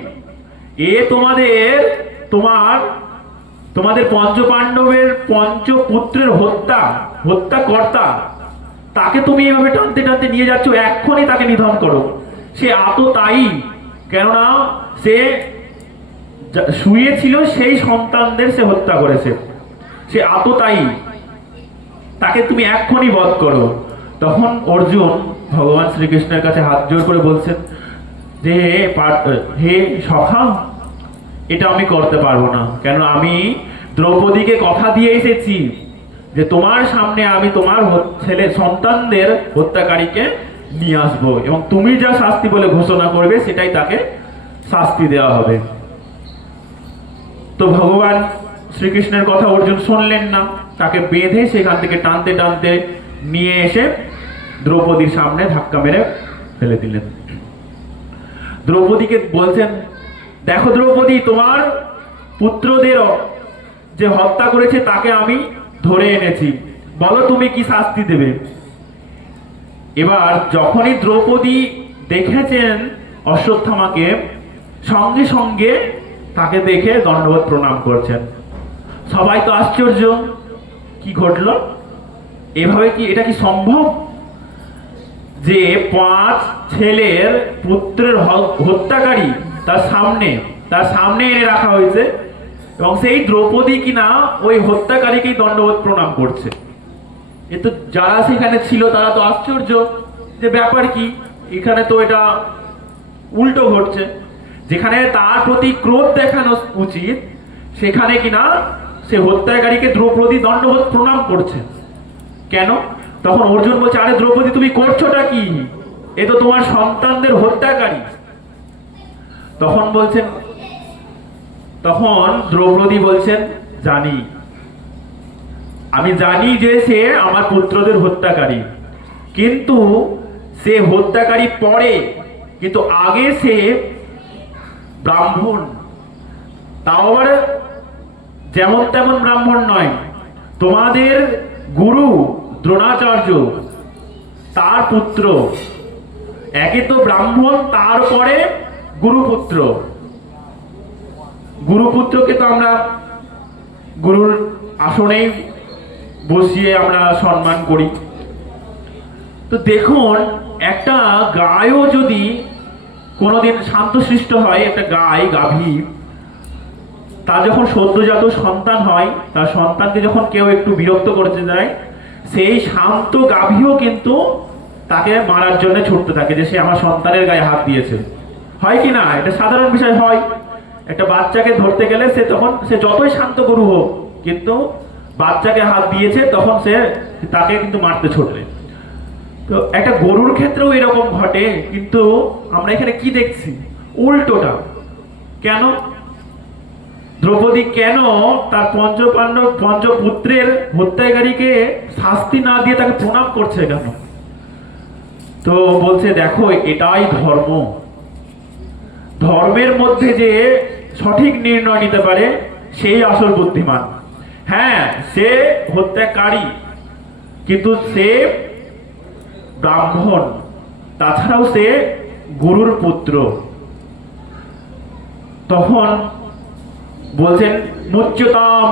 এ তোমাদের পঞ্চপাণ্ডবের পঞ্চপুত্রের হত্যাকর্তা, তাকে তুমি এভাবে টানতে টানতে নিয়ে যাচ্ছ, এক্ষুনি তাকে নিধন করো। সে আততায়ী, কেননা সে শুয়েছিল সেই সন্তানদের সে হত্যা করেছে, সে আততায়ী, তাকে তুমি এক্ষুনি বধ করো। তখন অর্জুন ভগবান শ্রীকৃষ্ণের কাছে হাত জোর করে বলছেন যে, হে সখা, এটা আমি করতে পারবো না, কেন আমি দ্রৌপদীকে কথা দিয়ে এসেছি যে তোমার সামনে আমি তোমার ছেলে সন্তানদের হত্যাকারীকে নিয়ে আসবো, এবং তুমি যা শাস্তি বলে ঘোষণা করবে সেটাই তাকে শাস্তি দেওয়া হবে। তো ভগবান শ্রীকৃষ্ণের কথা অর্জুন শুনলেন না, তাকে বেঁধে সেখান থেকে টানতে টানতে নিয়ে এসে দ্রৌপদীর সামনে ধাক্কা মেরে ফেলে দিলেন। দ্রৌপদীকে বলছেন, দেখো দ্রৌপদী, তোমার পুত্রদের যে হত্যা করেছে তাকে আমি ধরে এনেছি, বলো তুমি কি শাস্তি দেবে। এবার যখনই দ্রৌপদী দেখেছেন অশ্বত্থামাকে, সঙ্গে সঙ্গে তাকে দেখে দণ্ডবত প্রণাম করছেন। সবাই তো আশ্চর্য, কি ঘটলো, এভাবে কি, এটা কি সম্ভব যে 5 ছেলের পুত্রের হত্যাকারী তার সামনে এনে রাখা হয়েছে, এবং সেই দ্রৌপদী কিনা ওই হত্যাকারীকেই দণ্ডবত প্রণাম করছে। এ তো যারা সেখানে ছিল তারা তো আশ্চর্য, যে ব্যাপার কি, এখানে তো এটা উল্টো ঘটছে। যেখানে তার প্রতি ক্রোধ দেখানো উচিত, সেখানে কিনা সে হত্যাকারীকে দ্রৌপদী দণ্ডবত প্রণাম করছে কেন? তখন অর্জুন বলছে, আরে দ্রৌপদী, তুমি করছোটা কি? এ তো তোমার সন্তানদের হত্যাকারী। তখন দ্রৌপদী বলছেন, আমি জানি যে সে আমার পুত্রদের হত্যাকারী, কিন্তু সে হত্যাকারী পরে, কিন্তু আগে সে ব্রাহ্মণ, তাও আবার যেমন তেমন ব্রাহ্মণ নয়। তোমাদের গুরু দ্রোণাচার্য তার পুত্র, একে তো ব্রাহ্মণ, তারপরে গুরুপুত্রকে তো আমরা গুরুর আসনেই বসিয়ে আমরা সম্মান করি। তো দেখুন, একটা গায়ও যদি কোনোদিন শান্তশিষ্ট হয়, একটা গাভী, তার যখন সদ্যজাত সন্তান হয়, তার সন্তানকে যখন কেউ একটু বিরক্ত করতে যায়, সেই শান্ত গাভীও কিন্তু তাকে মারার জন্য ছুটতে থাকে, যে সে আমার সন্তানের গায়ে হাত দিয়েছে। হয় কি না? এটা সাধারণ বিষয় হয়। একটা বাচ্চাকে ধরতে গেলে সে যতই শান্ত গরু হোক, কিন্তু বাচ্চাকে হাত দিয়েছে, তখন তাকে কিন্তু মারতে ছুটবে। তো একটা গরুর ক্ষেত্রেও এরকম ঘটে, কিন্তু আমরা এখানে কি দেখছি, উল্টোটা। কেন দ্রৌপদী কেন তার পঞ্চপুত্রের হত্যাকারীকে শাস্তি না দিয়ে তাকে প্রণাম করছে কেন? তো বলছে, দেখো, এটাই ধর্মের মধ্যে যে সঠিক নির্ণয় নিতে পারে সেই আসল বুদ্ধিমান। হ্যাঁ, সে হত্যাকারী, কিন্তু সে ব্রাহ্মণ, তাছাড়াও সে গুরুর পুত্র। তখন বলছেন,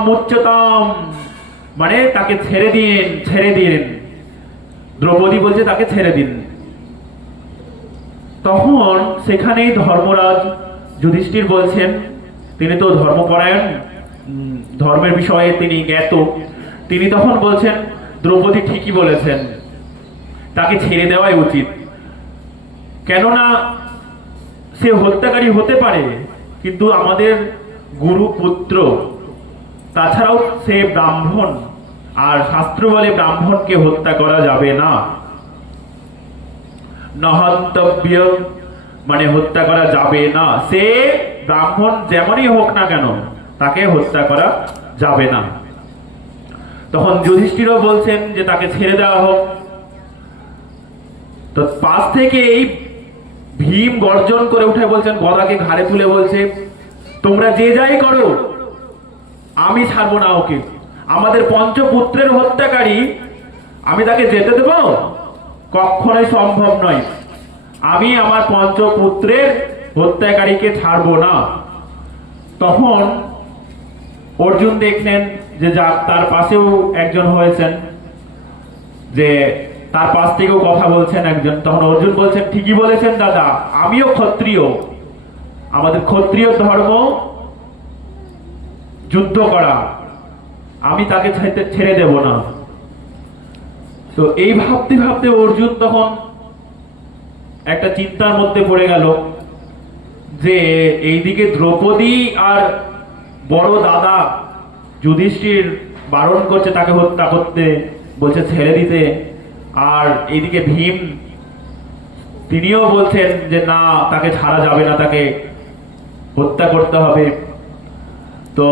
মুচ্যতাম, মানে তাকে ছেড়ে দিন। দ্রৌপদী বলছে, তাকে ছেড়ে দিন। তখন সেখানেই ধর্মরাজ যুধিষ্ঠির বলছেন, তিনি তো ধর্মপরায়ণ, ধর্মের বিষয়ে তিনি জ্ঞাত, তিনি তখন বলছেন, দ্রৌপদী ঠিকই বলেছেন, তাকে ছেড়ে দেওয়াই উচিত। কেননা সে হত্যাকারী হতে পারে, কিন্তু আমাদের গুরু পুত্র, তাছাড়াও সে ব্রাহ্মণ, আর শাস্ত্র বলে ব্রাহ্মণকে হত্যা করা যাবে না। নহন্তব্য মানে হত্যা করা যাবে না, সে ব্রাহ্মণ যেমনই হোক না কেন তাকে হত্যা করা যাবে না। তখন যুধিষ্ঠিরও বলছেন যে তাকে ছেড়ে দেওয়া হোক। তো পাশ থেকে এই ভীম গর্জন করে উঠে বলছেন, গদাকে ঘাড়ে তুলে বলছে, তোমরা যে যাই করো, আমি ছাড়বো না ওকে। আমাদের পঞ্চপুত্রের হত্যাকারী, আমি তাকে যেতে দেব? কখনোই সম্ভব নয়। আমি আমার পঞ্চপুত্রের হত্যাকারীকে ছাড়বো না। তখন অর্জুন দেখলেন যে তার পাশেও একজন হয়েছেন, যে তার পাশ থেকেও কথা বলছেন একজন। তখন অর্জুন বলছেন, ঠিকই বলেছেন দাদা, আমিও ক্ষত্রিয়, আমাদের ক্ষত্রিয় ধর্ম যুদ্ধ করা, আমি তাকে ছেড়ে দেব না। তো এই ভাবতে ভাবতে অর্জুন তখন একটা চিন্তার মধ্যে পড়ে গেল যে এইদিকে দ্রৌপদী আর বড় দাদা যুধিষ্ঠির বারণ করছে তাকে হত্যা করতে, বলছে ছেড়ে দিতে, আর এইদিকে ভীম তিনিও বলছেন যে না, তাকে ছাড়া যাবে না, তাকে হত্যা করতে হবে। তো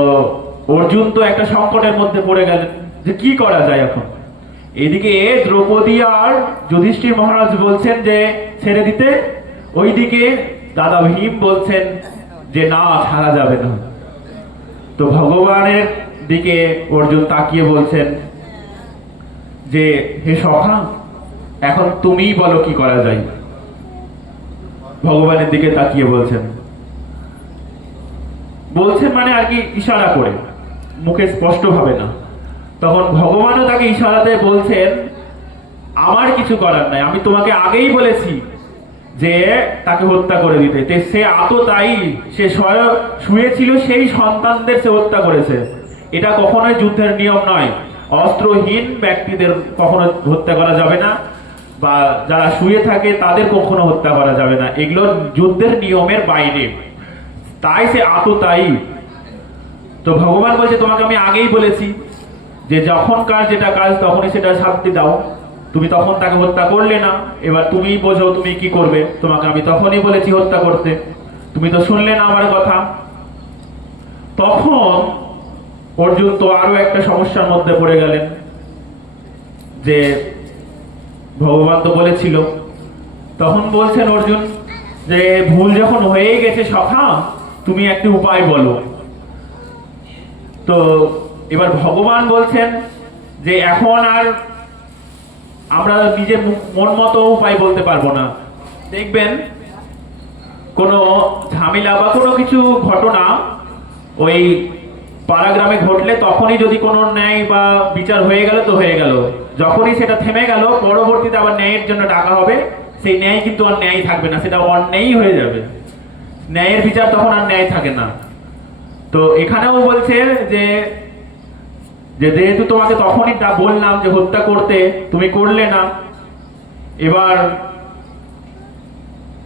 অর্জুন তো একটা সংকটের মধ্যে পড়ে গেলেন যে কি করা যায় এখন। এইদিকে দ্রৌপদী আর যুধিষ্ঠির মহারাজ বলছেন যে ছেড়ে দিতে, ওইদিকে দাদা ভীম বলছেন যে না, ছাড়া যাবে না। তো ভগবানের দিকে অর্জুন তাকিয়ে বলছেন যে হে সখা, এখন তুমিই বলো কি করা যায়। ভগবানের দিকে তাকিয়ে বলছেন মানে আর কি ইশারা করে, মুখে স্পষ্ট ভাবে না। তখন ভগবানও তাকে ইশারাতে বলছেন, আমার কিছু করার নাই, আমি তোমাকে আগেই বলেছি যে তাকে হত্যা করে দিতে। সে আততায়ী, সে শুয়েছিল, সেই সন্তানদের সে হত্যা করেছে। এটা কখনোই যুদ্ধের নিয়ম নয়। অস্ত্রহীন ব্যক্তিদের কখনো হত্যা করা যাবে না, বা যারা শুয়ে থাকে তাদের কখনো হত্যা করা যাবে না। এগুলো যুদ্ধের নিয়মের বাইরে, তাই সে আততায়ী। তো ভগবান বলছে, তোমাকে আমি আগেই বলেছি যে যখনকার যেটা কাজ তখনই সেটা শাস্তি দাও। তুমি তখন তাকে হত্যা করলে না, এবার তুমি বোঝো তুমি কি করবে। তোমাকে আমি তখনই বলেছি হত্যা করতে, তুমি তো শুনলে না আমার কথা। তখন অর্জুন তো আরো একটা সমস্যার মধ্যে পড়ে গেলেন যে ভগবান তো বলেছিল। তখন বলছেন অর্জুন যে ভুল যখন হয়েই গেছে সখা, তুমি একটি উপায় বলো। তো এবার ভগবান বলছেন যে এখন আর আমরা নিজের মন মতো উপায় বলতে পারবো না। দেখবেন কোনো ঝামেলা বা কোনো কিছু ঘটনা ওই পাড়াগ্রামে ঘটলে তখনই যদি কোনো ন্যায় বা বিচার হয়ে গেল তো হয়ে গেল, যখনই সেটা থেমে গেল পরবর্তীতে আবার ন্যায়ের জন্য ডাকা হবে, সেই ন্যায় কিন্তু আর ন্যায় থাকবে না, সেটা অন্যায়ই হয়ে যাবে। ন্যায়ের বিচার তখন আর ন্যায় থাকে না। তো এখানেও বলছে যে যেহেতু তোমাকে তখনই বললাম যে হত্যা করতে, তুমি করলে না, এবার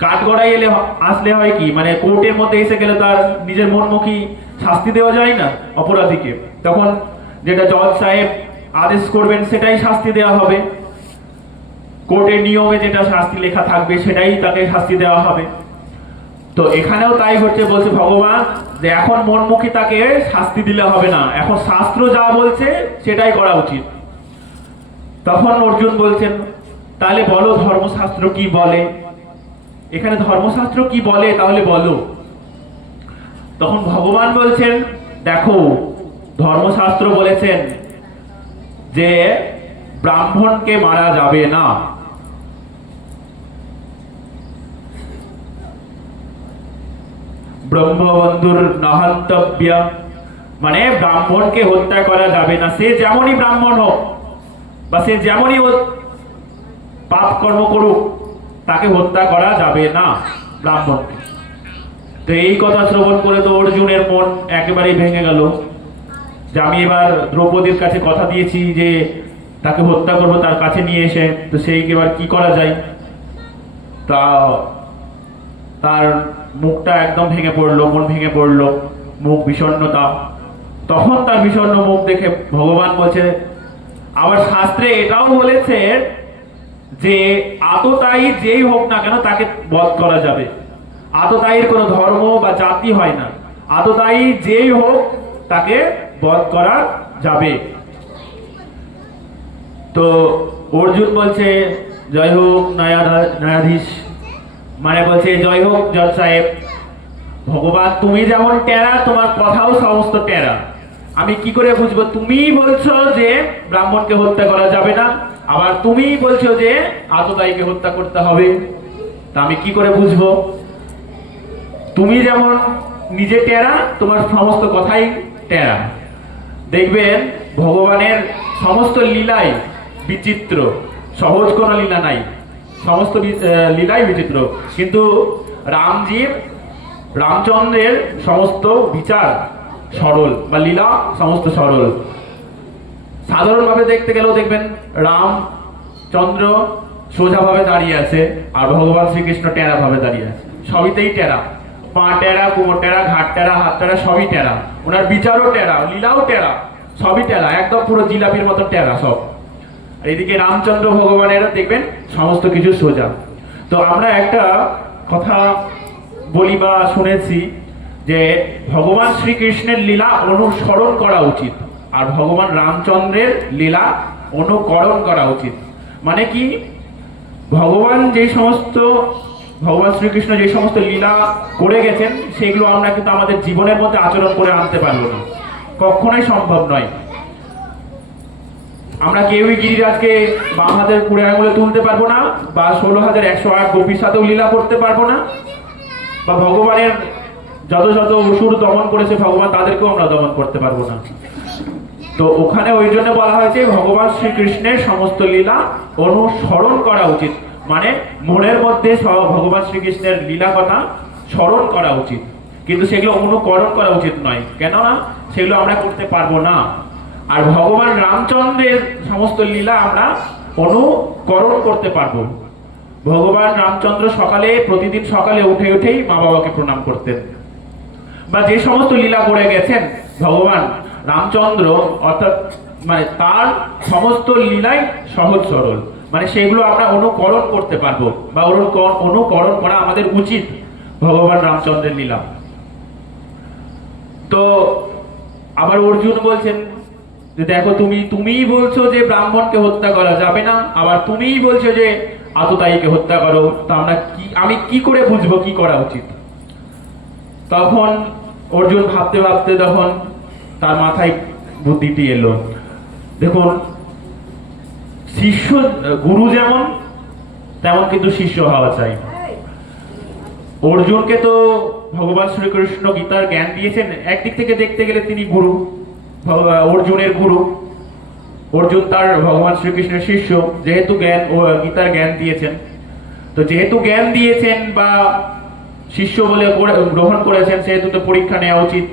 কাঠগড়াই এলে আসলে হয় কি, মানে কোর্টের মধ্যে এসে গেলে তার নিজের মনমুখী শাস্তি দেওয়া যায় না অপরাধীকে। তখন যেটা জজ সাহেব আদেশ করবেন সেটাই শাস্তি দেওয়া হবে, কোর্টের নিয়মে যেটা শাস্তি লেখা থাকবে সেটাই তাকে শাস্তি দেওয়া হবে। তো এখানেও তাই হচ্ছে, বলছে ভগবান যে এখন মনমুখী তাকে শাস্তি দিলে হবে না, এখন শাস্ত্র যা বলছে সেটাই করা উচিত। তখন অর্জুন বলছেন, তাহলে বলো ধর্মশাস্ত্র কি বলে, এখানে ধর্মশাস্ত্র কি বলে তাহলে বলো। তখন ভগবান বলছেন, দেখো ধর্মশাস্ত্র বলেছেন যে ব্রাহ্মণকে মারা যাবে না। ব্রহ্মবন্ধুর নহন্তব্য, মানে ব্রাহ্মণকে হত্যা করা যাবে না, সে যেমনই ব্রাহ্মণ হোক বা সে যেমনই পাপ কর্ম করুক, তাকে হত্যা করা যাবে না ব্রাহ্মণকে। তো এই কথা শ্রবণ করে তো অর্জুনের মন একেবারেই ভেঙে গেল যে আমি এবার দ্রৌপদীর কাছে কথা দিয়েছি যে তাকে হত্যা করবো তার কাছে নিয়ে এসে, তো সেই এবার কি করা যায়? তা তার মুখটা একদম ভেঙে পড়লো, মন ভেঙে পড়লো, মুখ বিষণ্ণতা। তখন তার বিষণ্ণ মুখ দেখে ভগবান বলছে, আবার শাস্ত্রে এটাও বলেছে যে আততায়ী যেই হোক না কেন তাকে বধ করা যাবে। আততায়ীর কোনো ধর্ম বা জাতি হয় না, আততায়ী যেই হোক তাকে বধ করা যাবে। তো অর্জুন বলছে জয় হোক ন্যায়াধীশ, মানে বলছে জয় হোক জজ সাহেব, ভগবান তুমি যেমন টেরা তোমার কথাও সমস্ত টেরা। আমি কি করে বুঝবো? তুমি বলছো যে ব্রাহ্মণকে হত্যা করা যাবে না, আবার তুমি বলছো যে আততায়ীকে হত্যা করতে হবে, তা আমি কি করে বুঝবো? তুমি যেমন নিজে টেরা, তোমার সমস্ত কথাই টেরা। দেখবেন ভগবানের সমস্ত লীলাই বিচিত্র, সহজ কোনো লীলা নাই, সমস্ত লীলাই বিচিত্র। কিন্তু রামচন্দ্রের সমস্ত বিচার সরল, বা লীলা সমস্ত সরল। সাধারণভাবে দেখতে গেলেও দেখবেন রামচন্দ্র সোজাভাবে দাঁড়িয়ে আছে, আর ভগবান শ্রীকৃষ্ণ টেরা ভাবে দাঁড়িয়ে আছে। সবইতেই টেরা, পা টেরা, কোমর টেরা, ঘাট টেরা, হাত টেরা, সবই টেরা। ওনার বিচারও টেরা, লীলাও টেরা, সবই টেরা, একদম পুরো জিলাপির মতো টেরা সব। এইদিকে রামচন্দ্র ভগবানের দেখবেন সমস্ত কিছু সোজা। তো আমরা একটা কথা বলি বা শুনেছি যে ভগবান শ্রীকৃষ্ণের লীলা অনুসরণ করা উচিত, আর ভগবান রামচন্দ্রের লীলা অনুকরণ করা উচিত। মানে কি? ভগবান শ্রীকৃষ্ণ যে সমস্ত লীলা করে গেছেন সেগুলো আমরা কিন্তু আমাদের জীবনের মধ্যে আচরণ করে আনতে পারবো না, কখনোই সম্ভব নয়। আমরা কেউই গিরিরাজকে বাম হাতের কুড়ে আঙুলে তুলতে পারবো না, বা 16,108 গোপীর সাথেও লীলা করতে পারবো না, বা ভগবানের যত যত অসুর দমন করেছে ভগবান তাদেরকেও আমরা দমন করতে পারবো না। তো ওখানে ওই জন্য বলা হয়েছে ভগবান শ্রীকৃষ্ণের সমস্ত লীলা অনুসরণ করা উচিত, মানে মনের মধ্যে ভগবান শ্রীকৃষ্ণের লীলা কথা স্মরণ করা উচিত, কিন্তু সেগুলো অনুকরণ করা উচিত নয়, কেননা সেগুলো আমরা করতে পারবো না। আর ভগবান রামচন্দ্রের সমস্ত লীলা আমরা অনুকরণ করতে পারবো। ভগবান রামচন্দ্র প্রতিদিন সকালে উঠেই মা বাবাকে প্রণাম করতেন, বা যে সমস্ত লীলা করে গেছেন ভগবান রামচন্দ্র, অর্থাৎ মানে তার সমস্ত লীলাই সহজ সরল, মানে সেগুলো আমরা অনুকরণ করতে পারবো, বা অনুকরণ করা আমাদের উচিত ভগবান রামচন্দ্রের লীলা। তো আবার অর্জুন বলছেন যে দেখো তুমিই বলছো যে ব্রাহ্মণকে হত্যা করা যাবে না, আবার তুমিই বলছো যে আততায়ীকে হত্যা করো, তো আমি কি করে বুঝবো কি করা উচিত? তখন অর্জুন ভাবতে ভাবতে তখন তার মাথায় বুদ্ধিটি এলো। দেখুন, গুরু যেমন তেমন কিন্তু শিষ্য হওয়া চাই। অর্জুনকে তো ভগবান শ্রীকৃষ্ণ গীতার জ্ঞান দিয়েছেন, একদিক থেকে দেখতে গেলে তিনি গুরু, অর্জুনের গুরু। অর্জুন তার ভগবান শ্রীকৃষ্ণের শিষ্য, যেহেতু গীতার জ্ঞান দিয়েছেন। তো যেহেতু জ্ঞান দিয়েছেন বা শিষ্য বলে গ্রহণ করেছেন, সেহেতু তো পরীক্ষা নেওয়া উচিত।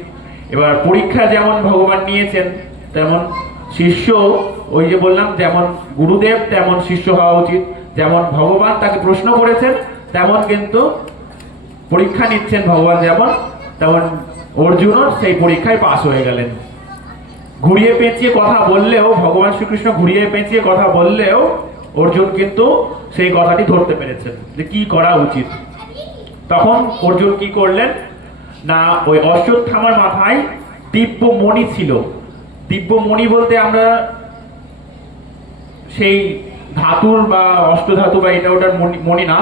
এবার পরীক্ষা যেমন ভগবান নিয়েছেন, তেমন শিষ্য, ওই যে বললাম, যেমন গুরুদেব তেমন শিষ্য হওয়া উচিত। যেমন ভগবান তাকে প্রশ্ন করেছেন, তেমন কিন্তু পরীক্ষা নিচ্ছেন ভগবান, তেমন অর্জুনও সেই পরীক্ষায় পাশ হয়ে গেলেন। ঘুরিয়ে পেঁচিয়ে কথা বললেও, ভগবান শ্রীকৃষ্ণ ঘুরিয়ে পেঁচিয়ে কথা বললেও অর্জুন কিন্তু সেই কথাটি ধরতে পেরেছেন যে কি করা উচিত। তখন অর্জুন কি করলেন না, ওই অশ্বত্থামার মাথায় দিব্য মণি ছিল। দিব্য মণি বলতে আমরা সেই ধাতুর বা অষ্টধাতু বা এটা ওটার মণি না,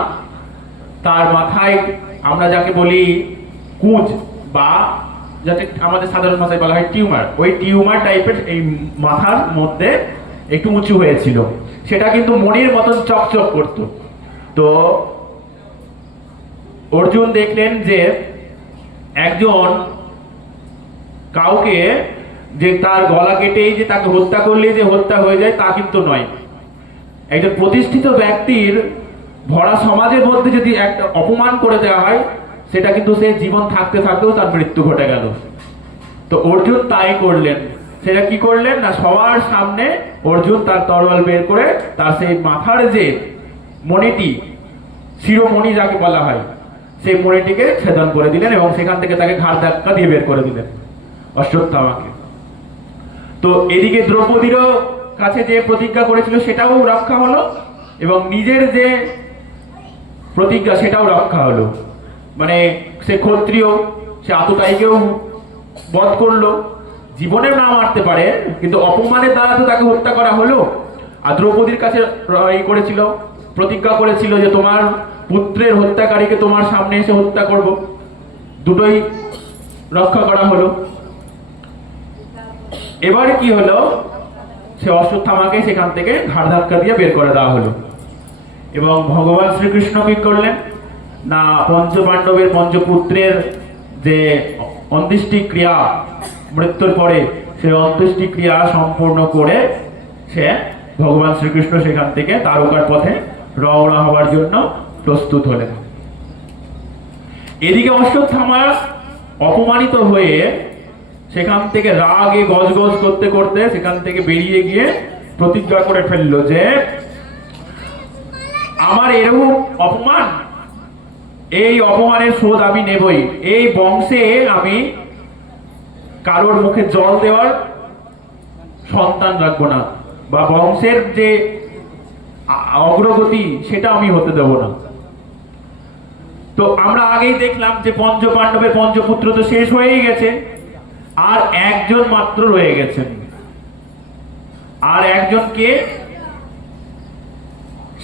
তার মাথায় আমরা যাকে বলি কুঁজ, বা যাতে আমাদের সাধারণ ভাষায় বলা হয় টিউমার, ওই টিউমার টাইপের এই মাথার মধ্যে একটু উঁচু হয়েছিল, সেটা কিন্তু মণির মতন চকচক করত। তো অর্জুন দেখলেন যে একজন কাউকে যে তার গলা কেটেই যে তাকে হত্যা করলে যে হত্যা হয়ে যায় তা কিন্তু নয়। একজন প্রতিষ্ঠিত ব্যক্তির ভরা সমাজের মধ্যে যদি একটা অপমান করে দেওয়া হয়, সেটা কিন্তু সে জীবন থাকতে থাকতেও তার মৃত্যু ঘটে গেল। তো অর্জুন তাই করলেন। সেটা কি করলেন না, সবার সামনে অর্জুন তার তরোয়াল বের করে তার সেই মাথার যে মণিটি, শিরোমণি যাকে বলা হয়, সেই মণিটিকে ছেদন করে দিলেন এবং সেখান থেকে তাকে ঘাড় ধাক্কা দিয়ে বের করে দিলেন অশ্বত্থামাকে। তো এদিকে দ্রৌপদীরও কাছে যে প্রতিজ্ঞা করেছিল সেটাও রক্ষা হলো এবং নিজের যে প্রতিজ্ঞা সেটাও রক্ষা হলো। মানে সে ক্ষত্রিয়, সে আততায়ীকেও বধ করলো, জীবনে না মারতে পারে কিন্তু অপমানের দ্বারা তো তাকে হত্যা করা হলো। আর দ্রৌপদীর কাছে করেছিল, প্রতিজ্ঞা করেছিল যে তোমার পুত্রের হত্যাকারীকে তোমার সামনে এসে হত্যা করব, দুটোই রক্ষা করা হলো। এবারে কি হলো, সে অশ্বত্থামাকে সেখান থেকে ঘাড় ধাক্কা দিয়ে বের করে দেওয়া হলো এবং ভগবান শ্রীকৃষ্ণ কি করলেন না, পঞ্চপাণ্ডবের পঞ্চপুত্রের যে অন্ত্যেষ্টি ক্রিয়া, মৃত্যুর পরে সেই অন্ত্যেষ্টি ক্রিয়া সম্পূর্ণ করে সে ভগবান শ্রীকৃষ্ণ সেখান থেকে তারকার পথে রওনা হওয়ার জন্য প্রস্তুত হলেন। এদিকে অশ্বত্থামা অপমানিত হয়ে সেখান থেকে রাগে গজগজ করতে করতে সেখান থেকে বেরিয়ে গিয়ে প্রতিজ্ঞা করে ফেললো যে আমার এরকম অপমান, এই অপমানের শোধ আমি নেবই। এই বংশে আমি কারোর মুখে জল দেওয়ার সন্তান রাখবো না, বা বংশের যে অগ্রগতি সেটা আমি হতে দেব না। তো আমরা আগেই দেখলাম যে পঞ্চ পাণ্ডবের পঞ্চপুত্র তো শেষ হয়েই গেছে, আর একজন মাত্র রয়ে গেছেন। আর একজনকে,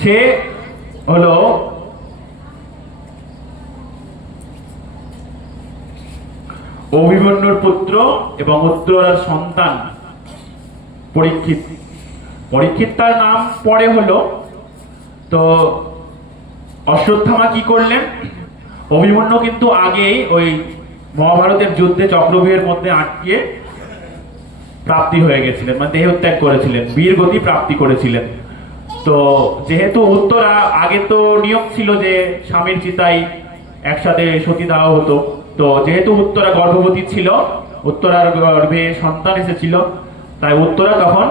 সে হলো অভিমন্যুর পুত্র এবং উত্তরার সন্তান পরীক্ষিত। পরীক্ষিত তার নাম পরে হলো। তো অশ্বত্থামা কি করলেন, অভিমন্যু কিন্তু আগেই ওই মহাভারতের যুদ্ধে চক্রব্যূহের মধ্যে আটকিয়ে প্রাপ্তি হয়ে গেছিলেন, মানে দেহত্যাগ করেছিলেন, বীর গতি প্রাপ্তি করেছিলেন। তো যেহেতু উত্তরা, আগে তো নিয়ম ছিল যে স্বামীর চিতায় একসাথে সতীদাহ হতো, তো যেহেতু উত্তরা গর্ভবতী ছিল, উত্তরার গর্ভে সন্তান এসেছিল, তাই উত্তরা তখন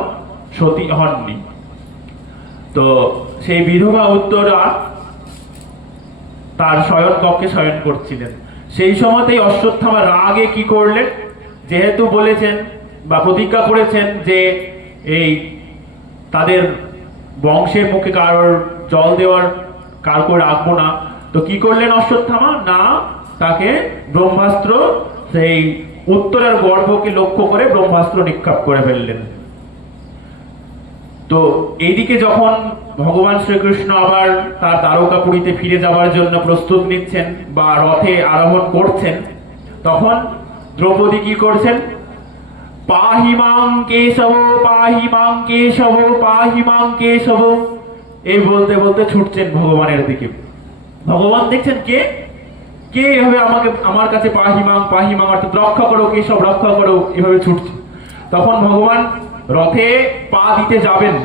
সতী হননি। তো সেই বিধবা উত্তরা তার শয়ন কক্ষে শয়ন করছিলেন। সেই সময়তেই অশ্বত্থামা রাগে কি করলেন, যেহেতু বলেছেন বা প্রতিজ্ঞা করেছেন যে এই তাদের বংশের মুখে কারোর জল দেওয়ার কারকে রাখবো না, তো কি করলেন অশ্বত্থামা না, তাকে ব্রহ্মাস্ত্র সেই উত্তরার গর্ভকে লক্ষ্য করে ব্রহ্মাস্ত্র নিক্ষেপ করে ফেললেন। তো এইদিকে যখন ভগবান শ্রীকৃষ্ণ আবার তার দ্বারকাপুরীতে ফিরে যাওয়ার জন্য প্রস্তুত নিচ্ছেন বা রথে আরোহণ করছেন, তখন দ্রৌপদী কি করছেন, পাহিমাং কেশব পাহিমাং কেশব পাহিমাং কেশব এই বলতে বলতে ছুটছেন ভগবানের দিকে। ভগবান দেখছেন কে কে এভাবে আমাকে, আমার কাছে পাহিমাং পাহিমাং অর্থাৎ রক্ষা করো, কেশব রক্ষা করো, এভাবে ছুটছে। তখন ভগবান রথে পা দিতে যাবেন,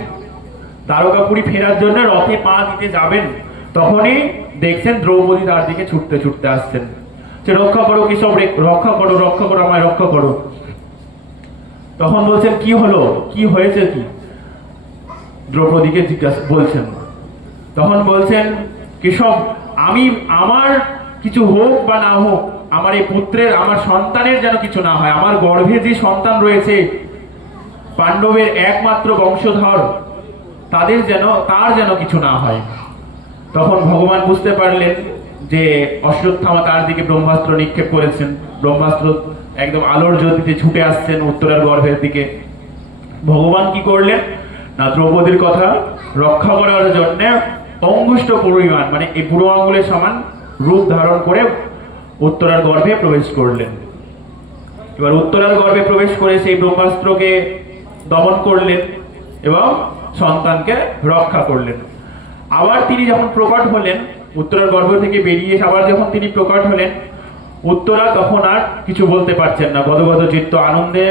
দ্বারকাপুরী ফেরার জন্য রথে পা দিতে যাবেন, তখনই দেখছেন দ্রৌপদী তার দিকে ছুটতে ছুটতে আসছেন, যে রক্ষা করো কেশব, রক্ষা করো, রক্ষা করো, আমায় রক্ষা করো। তখন বলছেন কি হলো, কি হয়েছে, কি দ্রৌপদীকে জিজ্ঞাসা বলছেন। তখন বলছেন কেশব, আমি আমার কিছু হোক বা না হোক, আমার এই পুত্রের, আমার সন্তানের যেন কিছু না হয়, আমার গর্ভে যে সন্তান রয়েছে পাণ্ডবের একমাত্র বংশধর, তার যেন কিছু না হয়। তখন ভগবান বুঝতে পারলেন যে অশ্বত্থামা তার দিকে ব্রহ্মাস্ত্র নিক্ষেপ করেছেন, ব্রহ্মাস্ত্র একদম আলোর জ্যোতিতে ছুটে আসছেন উত্তরার গর্ভের দিকে। ভগবান কি করলেন না, দ্রৌপদীর কথা রক্ষা করার জন্য অঙ্গুষ্ঠ পরিমাণ, মানে এই বুড়ো আঙুলের সমান রূপ ধারণ করে উত্তরার গর্ভে প্রবেশ করলেন। এবার উত্তরার গর্ভে প্রবেশ করে সেই ব্রহ্মাস্ত্রকে দমন করলেন এবং সন্তানকে রক্ষা করলেন। আবার তিনি যখন প্রকট হলেন, উত্তরার গর্ভ থেকে বেরিয়ে আবার যখন তিনি প্রকট হলেন, উত্তরা তখন আর কিছু বলতে পারছেন না, গদগদ চিত্ত আনন্দে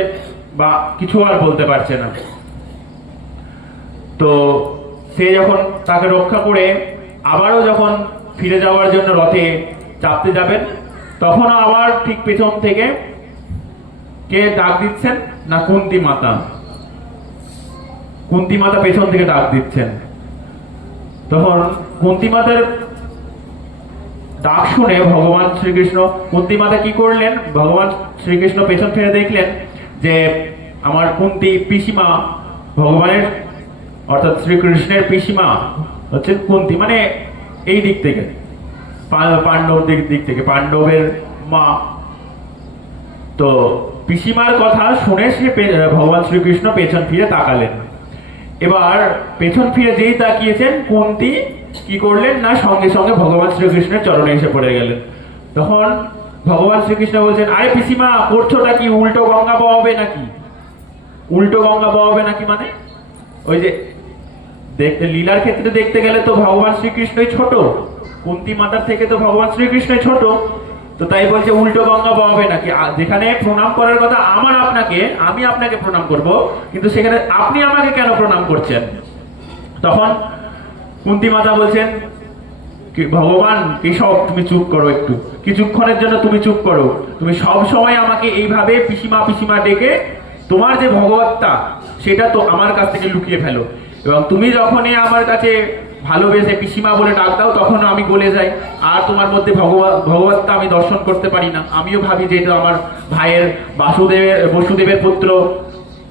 বা কিছু আর বলতে পারছে না। তো সে যখন তাকে রক্ষা করে আবারও যখন ফিরে যাওয়ার জন্য রথে চাপতে যাবেন, তখন আবার ঠিক পেছন থেকে কে ডাক দিচ্ছেন না কুন্তী মাতা। কুন্তী মাতা পেছন থেকে ডাক দিচ্ছেন। তখন কুন্তী মাতার ডাক শুনে ভগবান শ্রীকৃষ্ণ, কুন্তী মাতা কি করলেন, ভগবান শ্রীকৃষ্ণ পেছন ফিরে দেখলেন যে আমার কুন্তী পিসিমা, ভগবানের অর্থাৎ শ্রীকৃষ্ণের পিসিমা হচ্ছে কুন্তী, মানে এই দিক থেকে পাণ্ডব দিক থেকে পাণ্ডবের মা। তো পিসিমার কথা শুনে সে ভগবান শ্রীকৃষ্ণ পেছন ফিরে তাকালেন। এবার পেছন ফিরে যেই তাকিয়েছেন, কুন্তী কি করলেন না সঙ্গে সঙ্গে ভগবান শ্রীকৃষ্ণের চরণে এসে পড়ে গেলেন। তখন ভগবান শ্রীকৃষ্ণ বলছেন, আরে পিসিমা করছোটা কি, উল্টো গঙ্গা বওয়াবে নাকি? উল্টো গঙ্গা বওয়াবে নাকি মানে ওই যে দেখতে লীলার ক্ষেত্রে দেখতে গেলে তো ভগবান শ্রীকৃষ্ণই ছোট, কুন্তী মাতার থেকে তো ভগবান শ্রীকৃষ্ণই ছোট। তো তাই বলছে উল্টো গঙ্গা বওয়াবে নাকি, যেখানে প্রণাম করার কথা আমার আপনাকে, আমি আপনাকে প্রণাম করব, কিন্তু সেখানে আপনি আমাকে কেন প্রণাম করছেন? তখন কুন্তী মাতা বলছেন, ভগবান কেশব তুমি চুপ করো, একটু কিছুক্ষণের জন্য তুমি চুপ করো। তুমি সব সময় আমাকে এইভাবে পিসিমা পিসিমা ডেকে তোমার যে ভগবত্তা সেটা তো আমার কাছ থেকে লুকিয়ে ফেলো, এবং তুমি যখনই আমার কাছে ভালোবেসে পিসিমা বলে ডাক দাও তখন আমি গলে যাই, আর তোমার মধ্যে ভগবত্তা আমি দর্শন করতে পারি না। আমিও ভাবি যে এটা আমার ভাইয়ের বসুদেবের পুত্র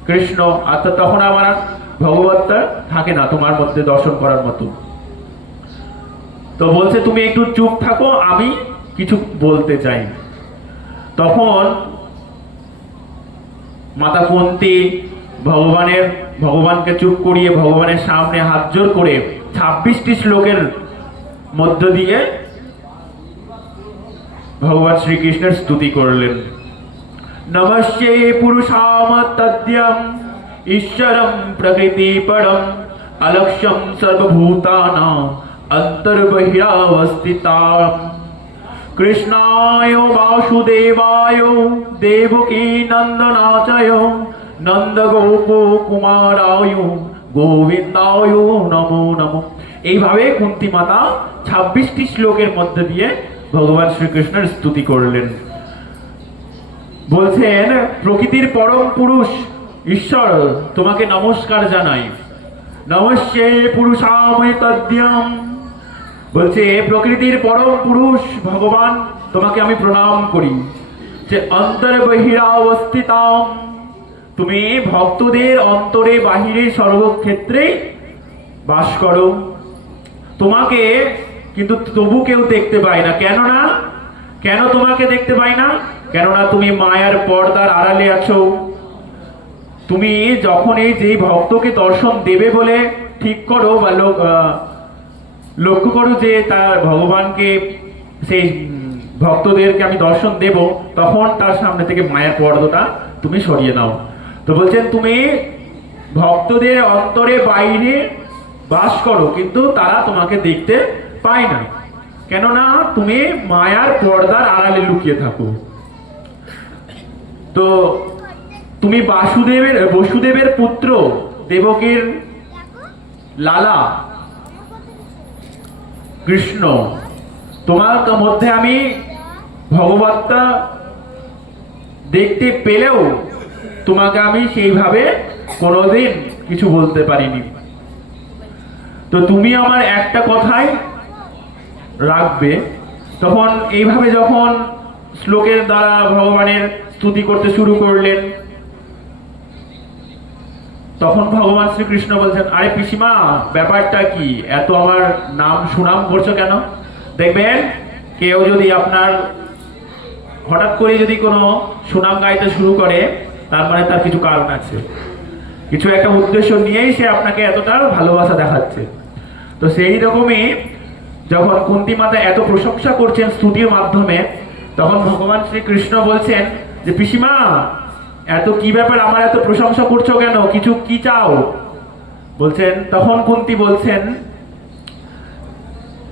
কৃষ্ণ, অর্থাৎ তখন আমার আর ভগবত্তা থাকে না তোমার মধ্যে দর্শন করার মতো। তো বলছে তুমি একটু চুপ থাকো, আমি কিছু বলতে চাই। তখন মাতা কুন্তী ভগবানকে চুপ করিয়ে ভগবানের সামনে হাত জোর করে 26টি শ্লোকের মধ্য দিয়ে ভগবান শ্রীকৃষ্ণের স্তুতি করলেন। নমস্যে পুরুষাম তদ্যম ঈশ্বরম প্রকৃতি পরম অলক্ষ্যম সর্বভূতানাং অন্তর্বহিরাবস্থিতাম কৃষ্ণায় বাসুদেবায় দেবকী নন্দনাচয় নন্দগোপ কুমারায় গোবিন্দায় নমো নমো। এইভাবে কুন্তী মাতা 26টি শ্লোকের মধ্যে দিয়ে ভগবান শ্রীকৃষ্ণের স্তুতি করলেন। বলছেন প্রকৃতির পরম পুরুষ ঈশ্বর তোমাকে নমস্কার জানাই। নমস্যে পুরুষামে তদ্যম, বলছে প্রকৃতির পরম পুরুষ ভগবান তোমাকে আমি প্রণাম করি। যে অন্তর্বহিরাবস্থিতাম, তুমি ভক্তদের অন্তরে বাহিরে সর্বক্ষেত্রে বাস করো। তোমাকে কিন্তু তবু কেউ দেখতে পায় না, কেন তোমাকে দেখতে পায় না? কেননা তুমি মায়ার পর্দার আড়ালে আছো। তুমি যখন এই যে ভক্তকে দর্শন দেবে বলে ঠিক করো বা লক্ষ্য করো যে তার ভগবানকে, সেই ভক্তদেরকে আমি দর্শন দেব, তখন তার সামনে থেকে মায়ার পর্দাটা তুমি সরিয়ে নাও। তো বলছেন তুমি ভক্তদের অন্তরে বাইরে বাস করো, কিন্তু তারা তোমাকে দেখতে পায় না, কেননা তুমি মায়ার পর্দার আড়ালে লুকিয়ে থাকো। তো তুমি বসুদেবের পুত্র, দেবকীর লালা কৃষ্ণ, তোমার মধ্যে আমি ভগবত্তা দেখতে পেলেও তোমাকে আমি সেইভাবে কোনোদিন কিছু বলতে পারিনি। তো তুমি আমার একটা কথাই রাখবে। তখন এইভাবে যখন শ্লোকের দ্বারা ভগবানের স্তুতি করতে শুরু করলেন, তখন ভগবান শ্রীকৃষ্ণ বলছেন, আরে পিসিমা ব্যাপারটা কি, এত আমার নাম সুনাম করছো কেন? দেখবেন কেউ যদি আপনার হঠাৎ করে যদি কোনো সুনাম গাইতে শুরু করে, তার মানে তার কিছু কারণ আছে, কিছু একটা উদ্দেশ্য নিয়েই সে আপনাকে এতটা ভালোবাসা দেখাচ্ছে। তো সেই রকমই যখন কুন্তী মাতা এত প্রশংসা করছেন স্তুতির মাধ্যমে, তখন ভগবান শ্রীকৃষ্ণ বলছেন যে পিসিমা এত কি ব্যাপার, আমার এত প্রশংসা করছো কেন, কিছু কি চাও? বলছেন, তখন কুন্তী বলছেন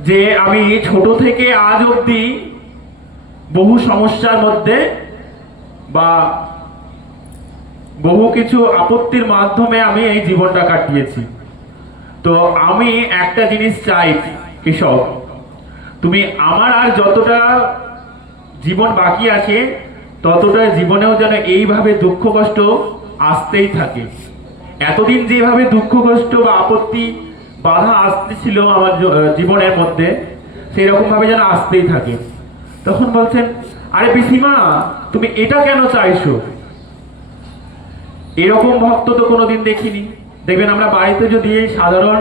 যে আমি ছোট থেকে আজ অবধি বহু সমস্যার মধ্যে বা বহু কিছু আপত্তির মাধ্যমে আমি এই জীবনটা কাটিয়েছি। তো আমি একটা জিনিস চাই কেশব, তুমি আমার আর যতটা জীবন বাকি আছে ততটা জীবনেও যেন এইভাবে দুঃখ কষ্ট আসতেই থাকে। এতদিন যেভাবে দুঃখ কষ্ট বা আপত্তি বাধা আসতেছিল আমার জীবনের মধ্যে, সেই রকম ভাবে যেন আসতেই থাকে। তখন বলছেন, আরে পিসিমা, তুমি এটা কেন চাইছো? এরকম ভক্ত তো কোনোদিন দেখিনি। দেখবেন আমরা বাড়িতে যদি সাধারণ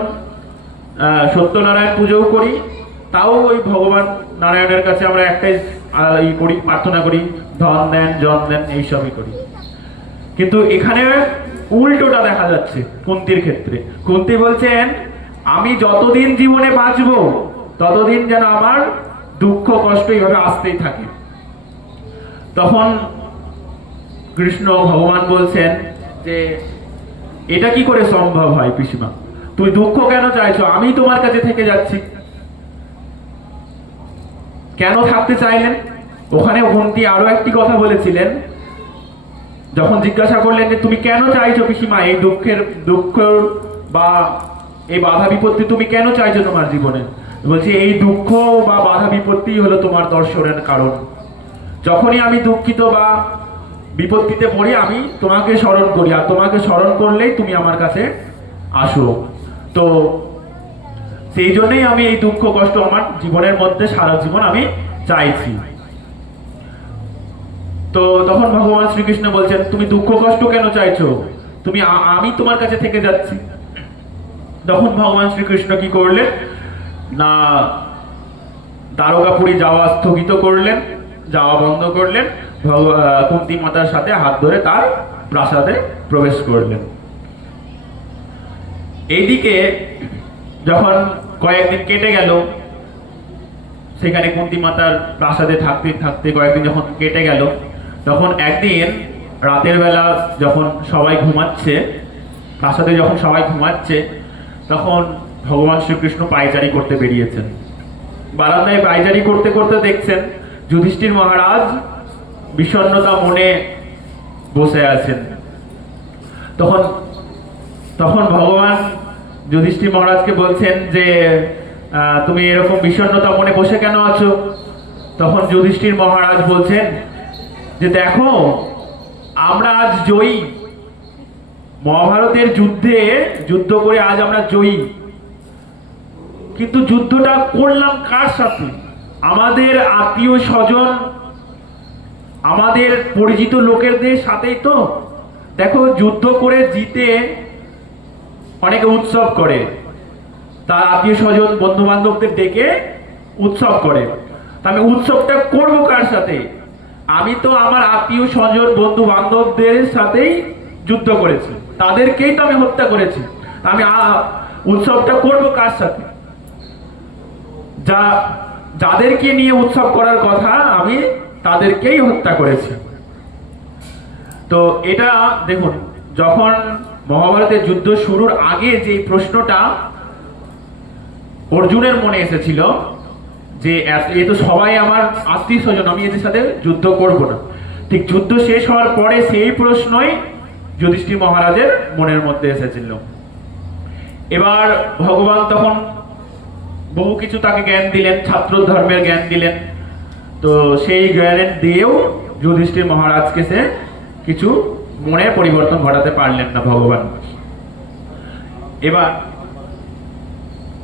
সত্যনারায়ণ পুজোও করি, তাও ওই ভগবান নারায়ণের কাছে আমরা একটাই করি, প্রার্থনা করি, ধন দেন, জন দেন, এইসবই করি। কিন্তু এখানে উল্টোটা দেখা যাচ্ছে কুন্তির ক্ষেত্রে। কুন্তি বলছেন, আমি যতদিন জীবনে বাঁচবো ততদিন যেন আমার দুঃখ কষ্ট এইভাবে আসতেই থাকে। তখন কৃষ্ণ ভগবান বলছেন যে এটা কি করে সম্ভব হয় পিসিমা? তুমি দুঃখ কেন চাইছো? আমি তোমার কাছে থেকে যাচ্ছি। কেন থাকতে চাইলেন? ওখানে কুন্তি আরো একটি কথা বলেছিলেন। যখন জিজ্ঞাসা করলেন যে তুমি কেন চাইছো পিসিমা এই দুঃখ বা এই বাধা বিপত্তি তুমি কেন চাইছো তোমার জীবনে? বলছি, এই দুঃখ বা বাধা বিপত্তি হলো তোমার দর্শনের কারণ। যখনই আমি দুঃখিত বা বিপত্তিতে পড়ি, আমি তোমাকে স্মরণ করি, আর তোমাকে স্মরণ করলেই তুমি আমার কাছে আসো। তো সেই জন্যই আমি এই দুঃখ কষ্ট আমার জীবনের মধ্যে সারা জীবন আমি চাইছি। তো তখন ভগবান শ্রীকৃষ্ণ বলছেন, তুমি দুঃখ কষ্ট কেন চাইছো? তুমি আমি তোমার কাছে থেকে যাচ্ছি। তখন ভগবান শ্রীকৃষ্ণ কি করলেন না, দ্বারকাপুরী যাওয়া স্থগিত করলেন, যাওয়া বন্ধ করলেন, কুন্তী মাতার সাথে হাত ধরে তার প্রাসাদে প্রবেশ করলেন। এইদিকে যখন কয়েকদিন কেটে গেল, সেখানে কুন্তী মাতার প্রাসাদে থাকতে থাকতে কয়েকদিন যখন কেটে গেল, তখন একদিন রাতের বেলা যখন সবাই ঘুমাচ্ছে, প্রাসাদে যখন সবাই ঘুমাচ্ছে, তখন ভগবান শ্রীকৃষ্ণ পায়চারি করতে বেরিয়েছেন। বারান্দায় পায়চারি করতে করতে দেখছেন যুধিষ্ঠির মহারাজ বিষণ্ণতা মনে বসে আছেন। তখন ভগবান যুধিষ্ঠির মহারাজকে বলছেন যে তুমি এরকম বিষণ্ণতা মনে বসে কেন আছো? তখন যুধিষ্ঠির মহারাজ বলছেন যে দেখো, আমরা আজ জয়ী, মহাভারতের যুদ্ধ করে আজ আমরা জয়ী, কিন্তু যুদ্ধটা করলাম কার সাথে? আমাদের আত্মীয় স্বজন, আমাদের পরিচিত লোকেদের সাথেই তো। দেখো, যুদ্ধ করে জিতে অনেকে উৎসব করে, তার আত্মীয় স্বজন বন্ধু বান্ধবদের ডেকে উৎসব করে। আমি উৎসবটা করবো কার সাথে? আমি তো আমার আত্মীয় স্বজন বন্ধু বান্ধবদের সাথেই যুদ্ধ করেছি, তাদেরকেই তো আমি হত্যা করেছি। আমি উৎসবটা করবো কার সাথে? যাদেরকে নিয়ে উৎসব করার কথা আমি তাদেরকেই হত্যা করেছি। তো এটা দেখুন, যখন মহাভারতের যুদ্ধ শুরুর আগে যে প্রশ্নটা অর্জুনের মনে এসেছিল যে এ তো সবাই আমার আত্মীয় স্বজন, আমি এদের সাথে যুদ্ধ করব না, ঠিক যুদ্ধ শেষ হওয়ার পরে সেই প্রশ্নই যুধিষ্ঠির মহারাজের মনের মধ্যে এসেছিল। এবার ভগবান তখন বহু কিছু তাকে জ্ঞান দিলেন, ছাত্র ধর্মের জ্ঞান দিলেন। তো সেই জ্ঞান দিয়েও যুধিষ্ঠির মহারাজকে সে কিছু মনে পরিবর্তন ঘটাতে পারলেন না ভগবান। এবার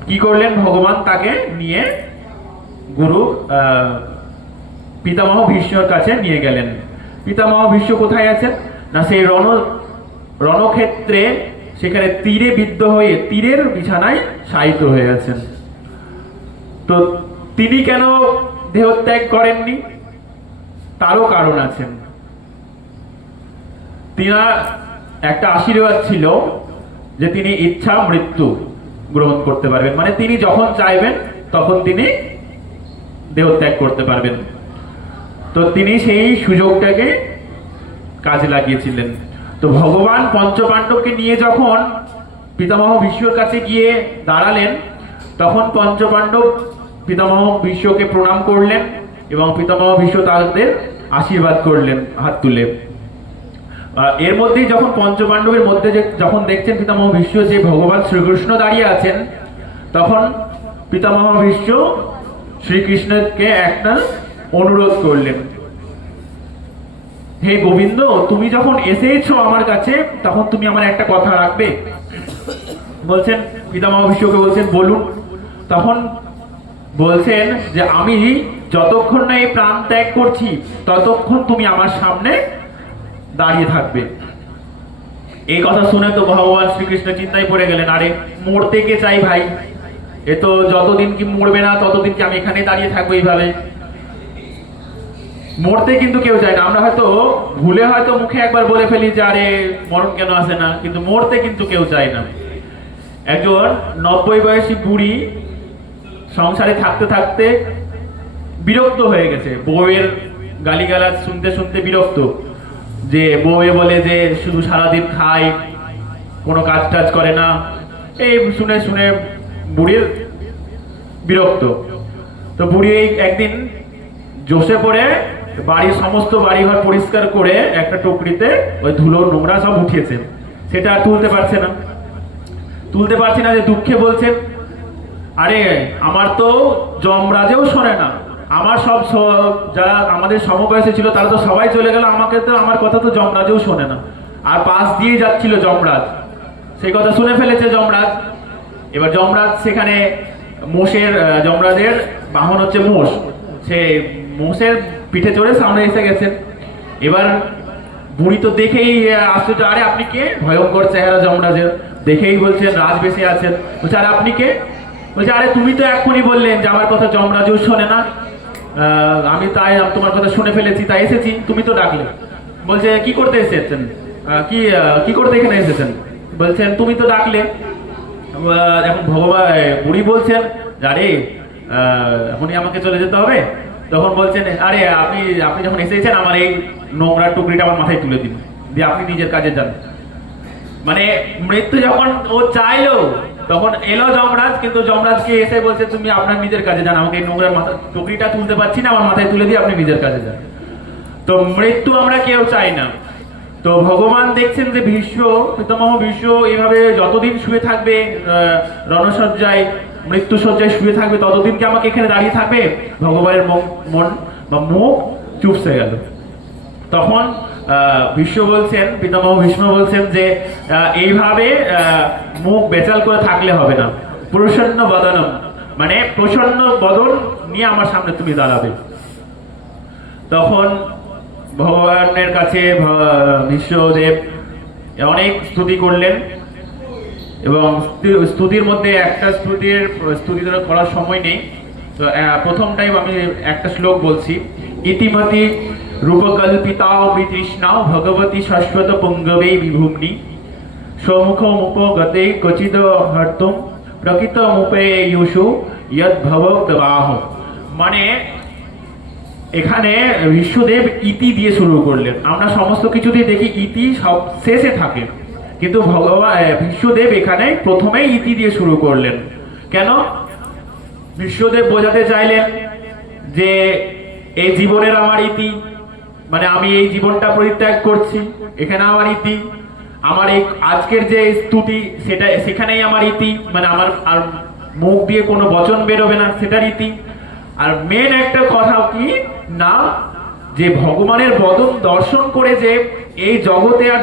কি করলেন? ভগবান তাকে নিয়ে গুরু পিতামহ ভীষ্মর কাছে নিয়ে গেলেন। পিতামহ ভীষ্ম কোথায় আছেন না, সেই রণক্ষেত্রে, সেখানে তীরে বিদ্ধ হয়ে তীরের বিছানায় শায়িত হয়ে আছেন। তো তিনি কেন দেহত্যাগ করেননি? তারও কারণ আছেন। তিনার একটা আশীর্বাদ ছিল যে তিনি ইচ্ছা মৃত্যু গ্রহণ করতে পারবেন, মানে তিনি যখন চাইবেন তখন তিনি দেহত্যাগ করতে পারবেন। তো তিনি সেই সুযোগটাকে কাজে লাগিয়েছিলেন। তো ভগবান পঞ্চপাণ্ডবকে নিয়ে যখন পিতামহ ভীষ্মর কাছে গিয়ে দাঁড়ালেন, তখন পঞ্চপাণ্ডব পিতামহ ভীষ্মকে প্রণাম করলেন এবং পিতামহ ভীষ্ম তাদের আশীর্বাদ করলেন হাত তুলে। এর মধ্যেই যখন পঞ্চপাণ্ডবের মধ্যে যখন দেখছেন পিতামহ ভীষ্ম যে ভগবান শ্রীকৃষ্ণ দাঁড়িয়ে আছেন, তখন পিতামহ ভীষ্ম শ্রীকৃষ্ণকে একটা অনুরোধ করলেন হে গোবিন্দ, তুমি যখন এসেছো আমার কাছে তখন তুমি আমার একটা কথা রাখবে। বলছেন পিতামহ ভীষ্মকে বলছেন বলুন। তখন বলছেন যে আমি যতক্ষণ না এই প্রাণ ত্যাগ করছি ততক্ষণ তুমি আমার সামনে দাঁড়িয়ে থাকবে। এই কথা শুনে তো ভগবান শ্রীকৃষ্ণ চিন্তায় পড়ে গেলেন, আরে মরতে কে চাই ভাই, এ তো যতদিন কি মরবে না ততদিন কি আমি এখানে দাঁড়িয়ে থাকবো এইভাবে? মরতে কিন্তু কেউ চায় না। আমরা হয়তো ভুলে হয়তো মুখে একবার বলে ফেলি যে আরে মরণ কেন আসে না, কিন্তু মরতে কিন্তু কেউ চায় না। একজন 90 বয়সী বুড়ি সংসারে থাকতে থাকতে বিরক্ত হয়ে গেছে, বউয়ের গালিগালাজ শুনতে শুনতে বিরক্ত, যে বউয়ে বলে যে শুধু সারাদিন খায়, কোনো কাজ টাজ করে না, এই শুনে শুনে বুড়ির বিরক্ত। তো বুড়ি একদিন জোশে পড়ে বাড়ির সমস্ত বাড়িঘর পরিষ্কার করে একটা টুকরিতে ওই ধুলো নোংরা সব উঠিয়েছে, সেটা আর তুলতে পারছে না। যে দুঃখে বলছেন, আরে আমার তো যমরাজেও শোনে না, আমার সব যারা আমাদের সমবয়সী ছিল তারা তো সবাই চলে গেল, আমাকে তো আমার কথা তো যমরাজেও শোনে না। আর পাশ দিয়ে যাচ্ছিল যমরাজ, সেই কথা শুনে ফেলেছে যমরাজ। এবার যমরাজ সেখানে যমরাজের বাহন হচ্ছে মোষ, সে মোষের পিঠে চড়ে সামনে এসে গেছেন। এবার বুড়ি তো দেখেই আশ্চর্য, আরে আপনি কে? ভয়ঙ্কর চেহারা যমরাজের, দেখেই বলছেন রাজবেশে আছেন। বলছে আরে আপনি কে? বলছে আরে তুমি তো এক্ষুনি বললেন যে আমার কথা যমরাজও শোনে না, আমি তাই তোমার কথা শুনে ফেলেছি, তাই এসেছি, তুমি তো ডাকলে। বলছে কি করতে এসেছেন? কি করতে এখানে এসেছেন? বলছেন তুমি তো ডাকলে। এখন বুড়ি বলছেন আরে এখনই আমাকে চলে যেতে হবে। তখন বলছেন আরে আপনি যখন এসেছেন আমার এই নোংরা টুকরিটা আমার মাথায় তুলে দিন, দিয়ে আপনি নিজের কাজে যান। মানে মৃত্যু যখন ও চাইলো তখন এলো যমরাজ, কিন্তু যমরাজকে এসে বলছে তুমি আপনার নিজের কাজে যান, আমাকে এই নোংরা মাথা টুকরিটা তুলতে পারছি না, আমার মাথায় তুলে দিয়ে আপনি নিজের কাজে যান। তো মৃত্যু আমরা কেউ চাই না। তো ভগবান দেখছেন যে ভীষ্ম, পিতামহ ভীষ্ম এইভাবে যতদিন শুয়ে থাকবে রণসজ্জায়, মৃত্যুসজ্জায় শুয়ে থাকবে, ততদিন কি আমাকে এখানে দাঁড়িয়ে থাকবে? ভগবানের মন বা মুখ চুপসে গেল। তখন ভীষ্ম বলছেন, পিতামহ ভীষ্ম বলছেন যে এইভাবে মুখ বেচাল করে থাকলে হবে না, প্রসন্ন বদনম, মানে প্রসন্ন বদন নিয়ে আমার সামনে তুমি দাঁড়াবে। তখন ভগবানের কাছে ভীষ্মদেব অনেক স্তুতি করলেন, এবং স্তুতির মধ্যে একটা স্তুতি করার সময় নেই, তো প্রথমটাই আমি একটা শ্লোক বলছি। ইতিমতি রূপকল্পিতা বিতৃষ্ণা ভগবতী শাশ্বত পুঙ্গবে বিভূম্নি সম্মুখমুপগতে ক্বচিদ হর্তুম প্রকৃতমুপেয়ুষু ইয়ৎ ভবক্তবাহ। মানে এখানে বিশ্বদেব ইতি দিয়ে শুরু করলেন। আমরা সমস্ত কিছুতেই দেখি ইতি সব শেষে থাকে, কিন্তু বিশ্বদেব এখানে প্রথমেই ইতি দিয়ে শুরু করলেন। কেন? বিশ্বদেব বোঝাতে চাইলেন যে এই জীবনের আমার ইতি, মানে আমি এই জীবনটা পরিত্যাগ করছি, এখানে আমার ইতি। আমার এই আজকের যে স্তুতি সেখানেই আমার ইতি, মানে আমার আর মুখ দিয়ে কোনো বচন বেরোবে না, সেটার ইতি। আর মেন একটা কথা কি না, যে ভগবানের বদন দর্শন করে যে এই জগতে আর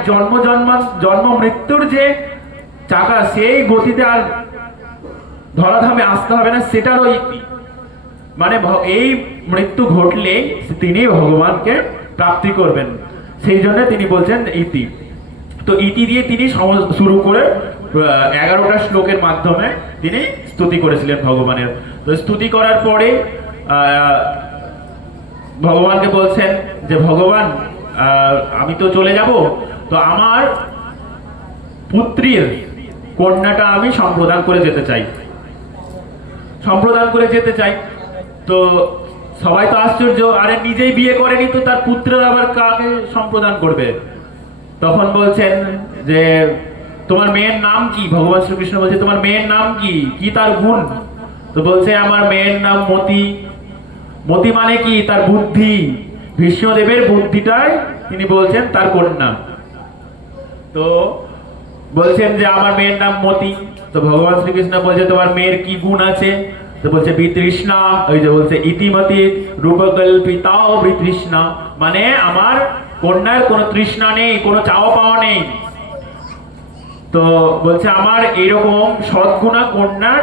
জন্ম মৃত্যুর যে চাকা, সেই গতিতে আর ধরাধামে আসতে হবে না, সেটারও ইতি। মানে এই মৃত্যু ঘটলে তিনি ভগবানকে প্রাপ্তি করবেন, সেই জন্য তিনি বলছেন ইতি। তো ইতি দিয়ে তিনি শুরু করে 11টা শ্লোকের মাধ্যমে তিনি স্তুতি করেছিলেন ভগবানের। তো স্তুতি করার পরে ভগবানকে বলছেন যে ভগবান আমি তো চলে যাব, তো আমার পুত্রীর কন্যাটা আমি সম্প্রদান করে যেতে চাই। তো সবাই তো আশ্চর্য, আরে নিজেই বিয়ে করেনি তো তার পুত্রের আবার কাকে সম্প্রদান করবে? তখন বলছেন যে তোমার মেয়ের নাম কি? ভগবান শ্রীকৃষ্ণ বলছে তোমার মেয়ের নাম কি, কি তার গুণ? তো বলছে আমার মেয়ের নাম মতি। মতি মানে কি? তার বুদ্ধি। ভীষ্মদেবের বুদ্ধিটাই তিনি বলছেন তার কন্যা। তো বলছেন যে আমার মেয়ের নাম মতি। তো ভগবান শ্রীকৃষ্ণ বলছে তোমার মেয়ের কি গুণ আছে? তো বলছে বিতৃষ্ণা, ওই যে বলছে ইতিমতি রূপকল্পিতা বিতৃষ্ণা, মানে আমার কন্যার কোনো তৃষ্ণা নেই, কোনো চাওয়া পাওয়া নেই। তো বলছে আমার এইরকম সদ্গুণা কন্যার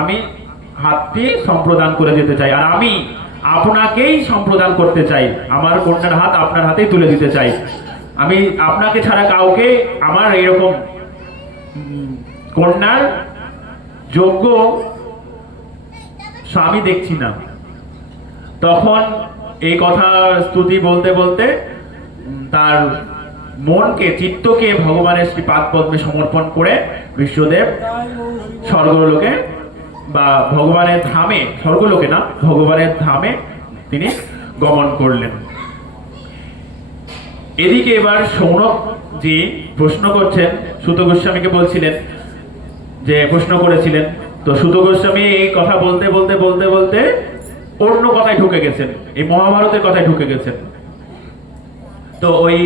আমি হাতটি সম্প্রদান করে দিতে চাই, আর আমি আপনাকেই সম্প্রদান করতে চাই, আমার কন্যার হাত আপনার হাতেই তুলে দিতে চাই। আমি আপনাকে ছাড়া কাউকে আমার এরকম কন্যার যোগ্য স্বামী দেখছি না। তখন এই কথা স্তুতি বলতে বলতে তার মনকে চিত্তকে ভগবানের শ্রী পাদ পদ্মে সমর্পণ করে বিশ্বদেব স্বর্গলোকে বা ভগবানের ধামে, স্বর্গলোকে না ভগবানের ধামে তিনি গমন করলেন। এদিকে এবার সৌনক জি প্রশ্ন করছেন, সুত গোস্বামীকে বলছিলেন যে প্রশ্ন করেছিলেন। তো সুত গোস্বামী এই কথা বলতে বলতে বলতে বলতে অন্য কথায় ঢুকে গেছেন, এই মহাভারতের কথায় ঢুকে গেছেন। তো ওই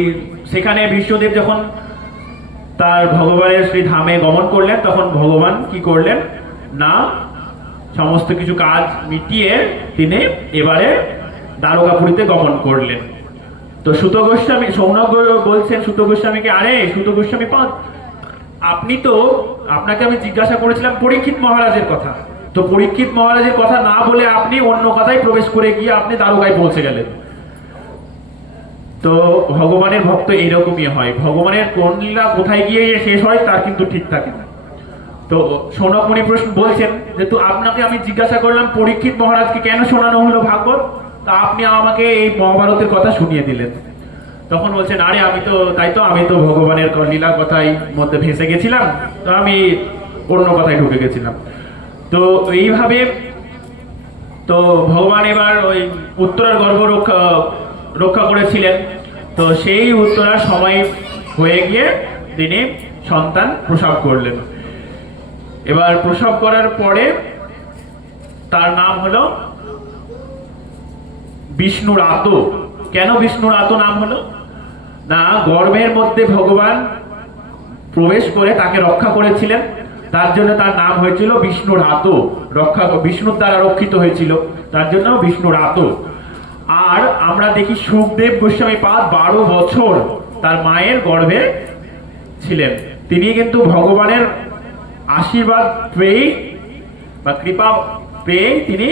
সেখানে বিশ্বদেব যখন তার ভগবানের শ্রী ধামে গমন করলেন, তখন ভগবান কি করলেন না, সমস্ত কিছু কাজ মিটিয়ে তিনি এবারে দ্বারকাপুরীতে গমন করলেন। তো সুত গোস্বামী, সৌনক বলছেন সুত গোস্বামীকে, আরে সুত গোস্বামী পাদ, আপনি তো, আপনাকে আমি জিজ্ঞাসা করেছিলাম পরীক্ষিত মহারাজের কথা, তো পরীক্ষিত মহারাজের কথা না বলে আপনি অন্য কথায় প্রবেশ করে গিয়ে আপনি দ্বারকায় পৌঁছে গেলেন। তো ভগবানের ভক্ত এইরকমই হয়, ভগবানের কোন লীলা কোথায় গিয়ে শেষ হয় তার কিন্তু ঠিক থাকে না। তো সৌনক মুনি প্রশ্ন বলছেন যে তো আপনাকে আমি জিজ্ঞাসা করলাম পরীক্ষিত মহারাজকে কেন শোনানো হলো ভাগবত, তা আপনি আমাকে এই মহাভারতের কথা শুনিয়ে দিলেন। তখন বলছেন আরে আমি তো তাই তো, আমি তো ভগবানের লীলা কথাই মধ্যে ভেসে গেছিলাম, তো আমি অন্য কথায় ঢুকে গেছিলাম। তো এইভাবে তো ভগবান এবার ওই উত্তরার গর্ভ রক্ষা করেছিলেন। তো সেই উত্তরার সময় হয়ে গিয়ে তিনি সন্তান প্রসব করলেন। এবার প্রসব করার পরে তার নাম হলো বিষ্ণুরাত। কেন বিষ্ণুরাত নাম হলো না, গর্ভের মধ্যে ভগবান প্রবেশ করে তাকে রক্ষা করেছিলেন, তার জন্য তার নাম হয়েছিল বিষ্ণুরাত, রক্ষা বিষ্ণুর দ্বারা রক্ষিত হয়েছিল, তার জন্য বিষ্ণুরাত। আর আমরা দেখি সুখদেব গোস্বামী পাদ 12 বছর তার মায়ের গর্ভে ছিলেন। তিনি কিন্তু ভগবানের আশীর্বাদ পেয়ে বা কৃপা পেয়ে তিনি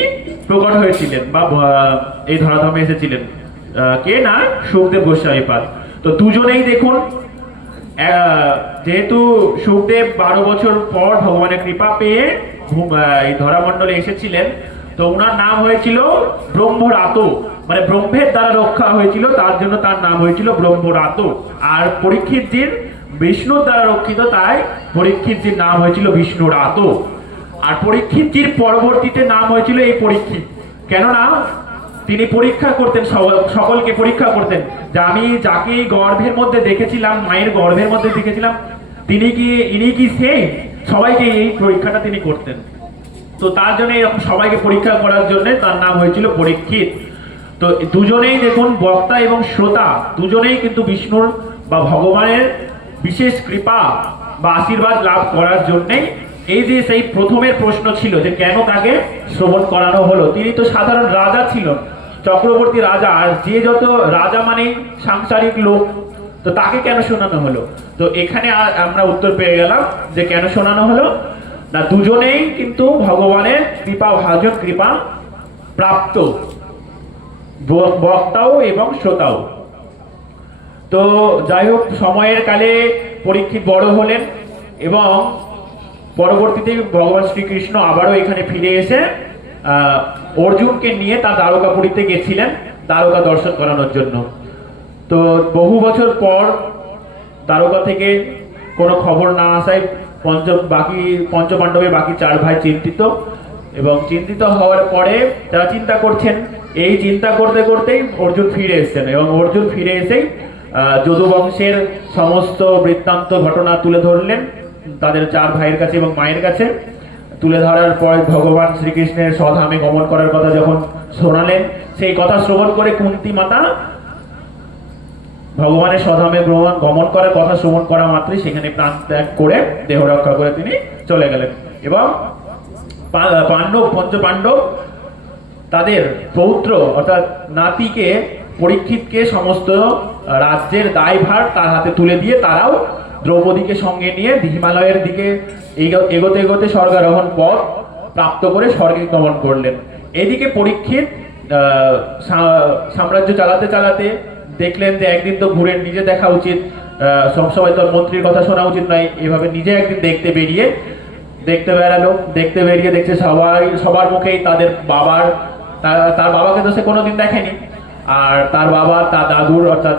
প্রকট হয়েছিলেন বা এই ধরাধামে এসেছিলেন। কে না, সুখদেব গোস্বামী পাদ। তো দুজনেই দেখুন, যেহেতু সুখদেব 12 বছর পর ভগবানের কৃপা পেয়ে এই ধরামণ্ডলে এসেছিলেন, তো ওনার নাম হয়েছিল ব্রহ্মরাত, মানে ব্রহ্মের দ্বারা রক্ষা হয়েছিল, তার জন্য তার নাম হয়েছিল ব্রহ্মরাত। আর পরীক্ষিতজির বিষ্ণুর দ্বারা রক্ষিত, তাই পরীক্ষিতজির নাম হয়েছিল বিষ্ণুরাত। আর পরীক্ষিতজির পরবর্তীতে নাম হয়েছিল এই পরীক্ষিত, কেননা তিনি পরীক্ষা করতেন, সকলকে পরীক্ষা করতেন যে আমি যাকে গর্ভের মধ্যে দেখেছিলাম, মায়ের গর্ভের মধ্যে দেখেছিলাম, তিনি কি, ইনি কি সেই, সবাইকে এই পরীক্ষাটা তিনি করতেন। তো তার জন্য এরকম সবাইকে পরীক্ষা করার জন্য তার নাম হয়েছিল পরীক্ষিত। তো দুজনেই দেখুন, বক্তা এবং শ্রোতা দুজনেই কিন্তু বিষ্ণুর বা ভগবানের বিশেষ কৃপা বা আশীর্বাদ লাভ করার জন্যেই এই যে সেই প্রথমের প্রশ্ন ছিল যে কেন তাকে শ্রবণ করানো হলো। তিনি তো সাধারণ রাজা ছিল, চক্রবর্তী রাজা, আর যে যত রাজা মানে সাংসারিক লোক, তো তাকে কেন শোনানো হলো। তো এখানে আমরা উত্তর পেয়ে গেলাম যে কেন শোনানো হলো না, দুজনেই কিন্তু ভগবানের কৃপা ভাজন, কৃপা প্রাপ্ত, বক্তাও এবং শ্রোতাও। তো যাই হোক, সময়ের কালে পরীক্ষিত বড় হলেন এবং পরবর্তীতে ভগবান শ্রীকৃষ্ণ আবারও এখানে ফিরে এসে অর্জুনকে নিয়ে তার দ্বারকাপুরীতে গেছিলেন দ্বারকা দর্শন করানোর জন্য। তো বহু বছর পর দ্বারকা থেকে কোনো খবর না আসায় পঞ্চপাণ্ডবের বাকি 4 ভাই চিন্তিত, এবং চিন্তিত হওয়ার পরে তারা চিন্তা করছেন, এই চিন্তা করতে করতেই অর্জুন ফিরে এসেছেন, এবং অর্জুন ফিরে এসেই যদুবংশের সমস্ত বৃত্তান্ত ঘটনা তুলে ধরলেন তাদের 4 ভাইয়ের কাছে এবং মায়ের কাছে। তুলে ধরার পর ভগবান শ্রীকৃষ্ণের স্বধামে গমন করার কথা যখন শোনালেন, সেই কথা শ্রবণ করে কুন্তী মাতা ভগবানের স্বধামে গমন করার কথা শ্রবণ করা মাত্রই সেখানে প্রাণ ত্যাগ করে দেহ রক্ষা করে তিনি চলে গেলেন। এবং পঞ্চপাণ্ডব তাদের পৌত্র অর্থাৎ নাতিকে পরীক্ষিতকে সমস্ত রাজ্যের দায়ভার তার হাতে তুলে দিয়ে তারাও দ্রৌপদীকে সঙ্গে নিয়ে হিমালয়ের দিকে এগোতে এগোতে স্বর্গারোহণ পথ প্রাপ্ত করে স্বর্গে গমন করলেন। এদিকে পরীক্ষিত সাম্রাজ্য চালাতে চালাতে দেখলেন যে একদিন তো ঘুরে নিজে দেখা উচিত, সবসময় তোর মন্ত্রীর কথা শোনা উচিত নয়, এভাবে নিজে একদিন দেখতে বেরালো। দেখতে বেরিয়ে দেখছে সবার মুখেই তাদের বাবার, তার বাবাকে তো সে কোনোদিন দেখেনি, আর তার বাবা তার দাদুর অর্থাৎ